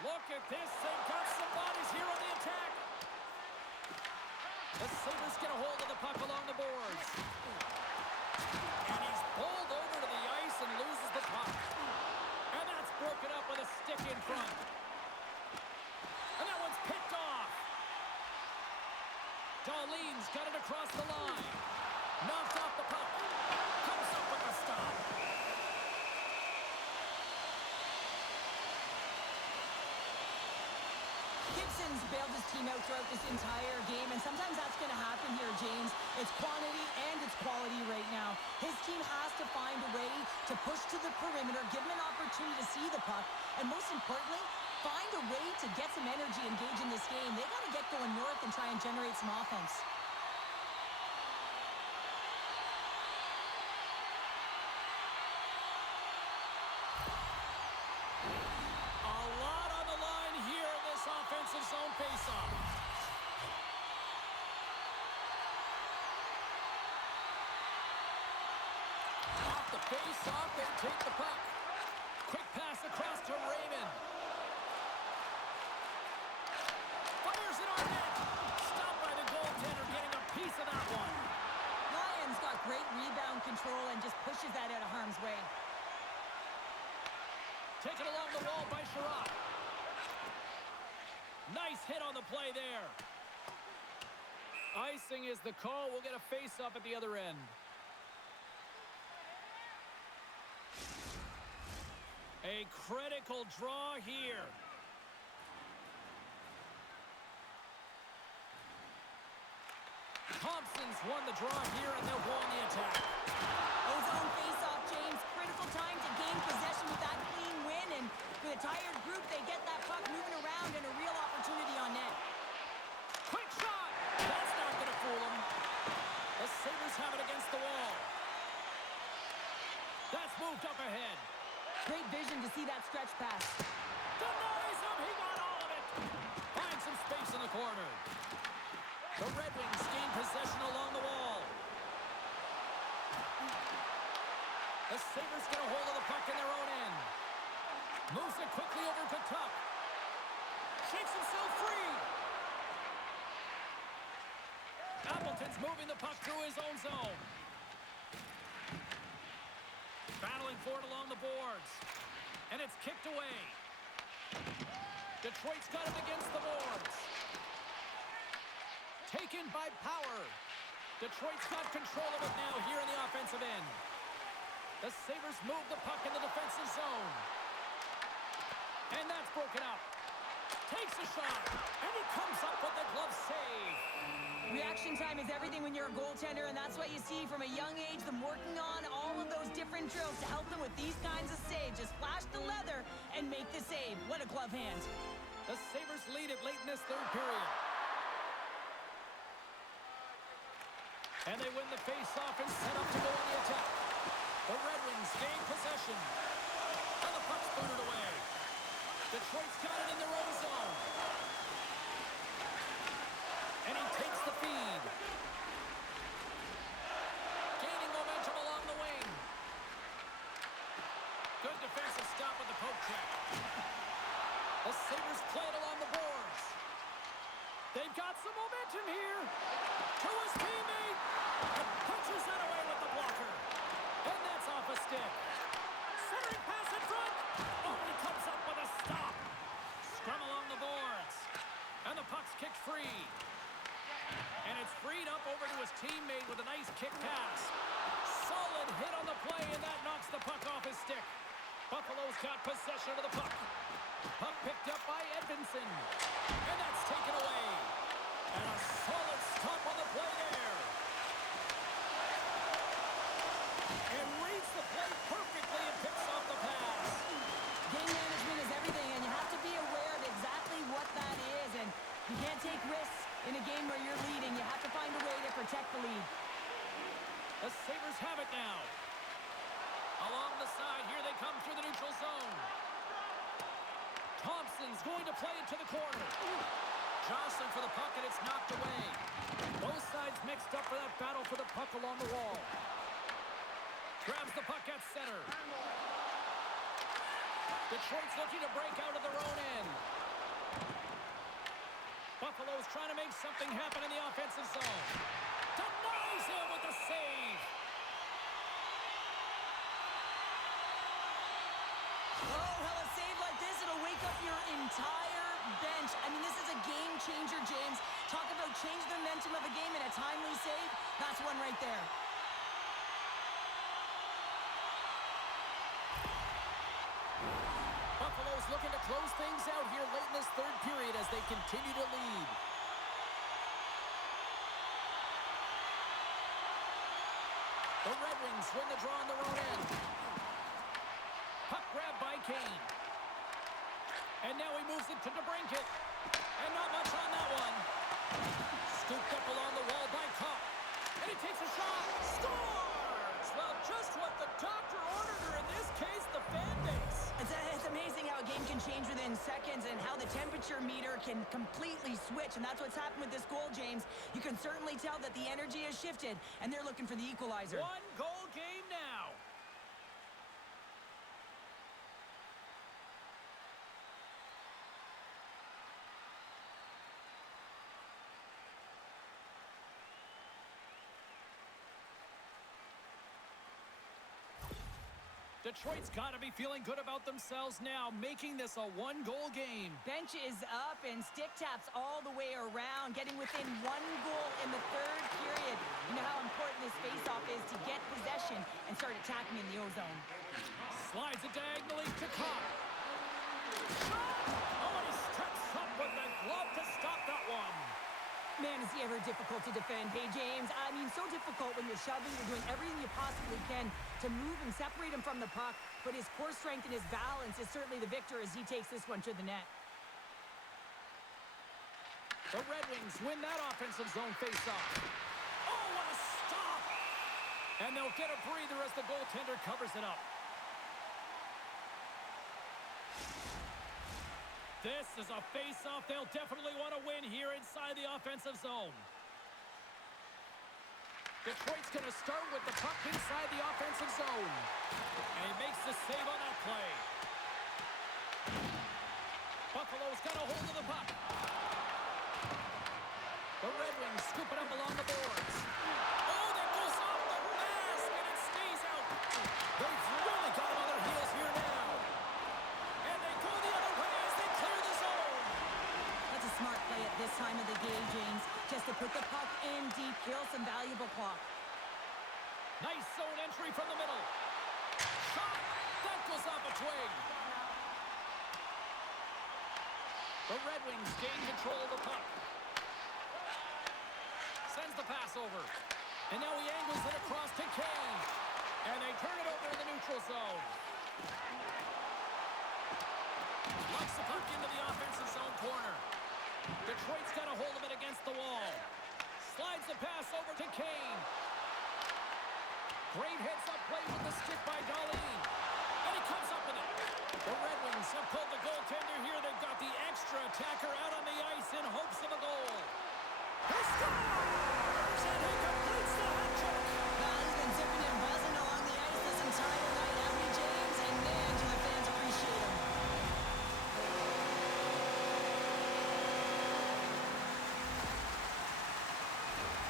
Look at this. They've got some bodies here on the attack. The Sabres get a hold of the puck along the boards. And he's pulled over to the ice and loses the puck. And that's broken up with a stick in front. And that one's picked off. Darlene's got it across the line. Knocked off the puck. Comes up with a stop. Gibson's bailed his team out throughout this entire game, and sometimes that's going to happen here, James. It's quantity and it's quality right now. His team has to find a way to push to the perimeter, give him an opportunity to see the puck, and most importantly, find a way to get some energy engaged in this game. They got to get going north and try and generate some offense. Offensive zone face-off. Off the face-off, they take the puck. Quick pass across to Raymond. Fires it on net. Stopped by the goaltender, getting a piece of that one. Ryan's got great rebound control and just pushes that out of harm's way. Taken along the wall by Sherratt. Nice hit on the play there. Icing is the call. We'll get a face-off at the other end. A critical draw here. Thompson's won the draw here, and they'll go on the attack. Ozone face-off, James. Critical time to gain possession with that clean win, and with a tired group, they get that puck moving around and a real opportunity on net. Quick shot! That's not going to fool them. The Sabres have it against the wall. That's moved up ahead. Great vision to see that stretch pass. Denies him! He got all of it! Finds some space in the corner. The Red Wings gain possession along the wall. The Sabres get a hold of the puck in their own end. Moves it quickly over to Tuck. Shakes himself free. Appleton's moving the puck through his own zone. Battling for it along the boards. And it's kicked away. Detroit's got it against the boards. Taken by Power. Detroit's got control of it now here in the offensive end. The Sabres move the puck in the defensive zone. And that's broken up. Takes a shot. And he comes up with the glove save. Reaction time is everything when you're a goaltender, and that's what you see from a young age, them working on all of those different drills to help them with these kinds of saves. Just flash the leather and make the save. What a glove hand. The Sabres lead it late in this third period. And they win the face-off and set up to go on the attack. The Red Wings gain possession. And the puck's booted away. Detroit's got it in their own zone. And he takes the feed. Gaining momentum along the wing. Good defensive stop with the poke check. The Sabres play it along the boards. They've got some momentum here. To his teammate. And punches that away with the blocker. And that's off a stick. Centering pass in front. Oh, he comes up straight up over to his teammate with a nice kick pass. Solid hit on the play, and that knocks the puck off his stick. Buffalo's got possession of the puck. Puck picked up by Edmondson. And that's taken away. And a solid stop on the play there. And reads the play perfectly and picks off the pass. Game management is everything, and you have to be aware of exactly what that is. And you can't take risks in a game where you're leading. You have to find a way to protect the lead. The Sabres have it now. Along the side, here they come through the neutral zone. Thompson's going to play it to the corner. Jostling for the puck, and it's knocked away. Both sides mixed up for that battle for the puck along the wall. Grabs the puck at center. Detroit's looking to break out of their own end. Buffalo's trying to make something happen in the offensive zone. Denies him with the save. Oh, hell, a save like this, it'll wake up your entire bench. I mean, this is a game changer, James. Talk about change the momentum of a game in a timely save. That's one right there. Buffalo's looking to close things out here late in this third period as they continue to lead. The Red Wings win the draw on their own end. Puck grab by Kane. And now he moves it to DeBrincat. And not much on that one. Scooped up along the wall by Kopp. And he takes a shot. Scores! Well, just what the doctor ordered, or in this case, the fan base. It's amazing how a game can change within seconds and how the temperature meter can completely switch. And that's what's happened with this goal, James. You can certainly tell that the energy has shifted, and they're looking for the equalizer. One goal game now. Detroit's got to be feeling good about themselves now, making this a one-goal game. Bench is up and stick taps all the way around, getting within one goal in the third period. You know how important this faceoff is to get possession and start attacking in the O-zone. Slides it diagonally to Kopp. Shot! Oh, and he steps up with the glove to stop that one. Man, is he ever difficult to defend. Hey, James, I mean, so difficult when you're shoving, you're doing everything you possibly can to move and separate him from the puck, but his core strength and his balance is certainly the victor as he takes this one to the net. The Red Wings win that offensive zone faceoff. Oh, what a stop! And they'll get a breather as the goaltender covers it up. This is a face-off they'll definitely want to win here inside the offensive zone. Detroit's going to start with the puck inside the offensive zone. And he makes the save on that play. Buffalo's got a hold of the puck. The Red Wings scoop it up along the boards. Oh, that goes off the mask, and it stays out. They've really got him on their heels here now. And they go the other way as they clear the zone. That's a smart play at this time of the game, James. Just to put the puck in deep, kill some valuable clock. Nice zone entry from the middle. Shot! That goes off a twig. The Red Wings gain control of the puck. Sends the pass over. And now he angles it across to Kane. And they turn it over in the neutral zone. Locks the puck into the offensive zone corner. Detroit's got a hold of it against the wall. Slides the pass over to Kane. Great heads-up play with the stick by Darlene. And he comes up with it. The Red Wings have pulled the goaltender here. They've got the extra attacker out on the ice in hopes of a goal. He scores! And he completes the hat trick. Well, he's been zipping and buzzing along the ice this entire night, hasn't he, James? And man, do the fans appreciate him.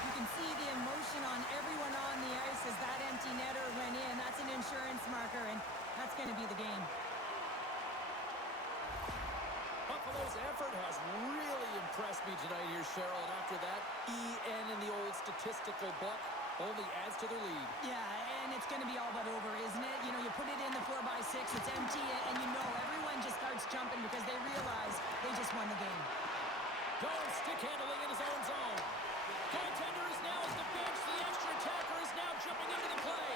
You can see the emotion on everyone on the ice as that empty netter went in. That's an insurance marker, and that's going to be the game. Buffalo's effort has really impressed me tonight here, Cheryl. And after that, EN in the old statistical book only adds to their lead. Yeah, and it's going to be all but over, isn't it? You know, you put it in the 4x6, it's empty, and you know everyone just starts jumping because they realize they just won the game. Going stick handling in his own zone. Goaltender is now at the bench. The extra attacker is now jumping into the play.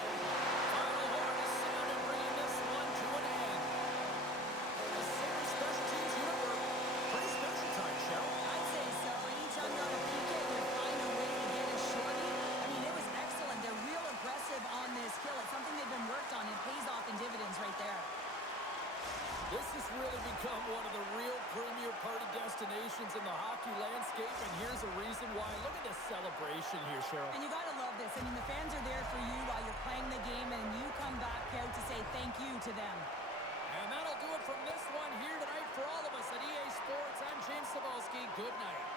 Final horn is sounded, bringing this one to an end. The Sabres special teams unit were pretty special time, Cheryl. I'd say so. Anytime you're on a PK, you find a way to get a shorty. I mean, it was excellent. They're real aggressive on this kill. It's something they've been worked on. It pays off in dividends right there. This has really become one of the real premier party destinations in the hockey landscape, and here's a reason why. Look at this celebration here, Cheryl. And you got to love this. I mean, the fans are there for you while you're playing the game, and you come back out to say thank you to them. And that'll do it from this one here tonight for all of us at EA Sports. I'm James Cebulski. Good night.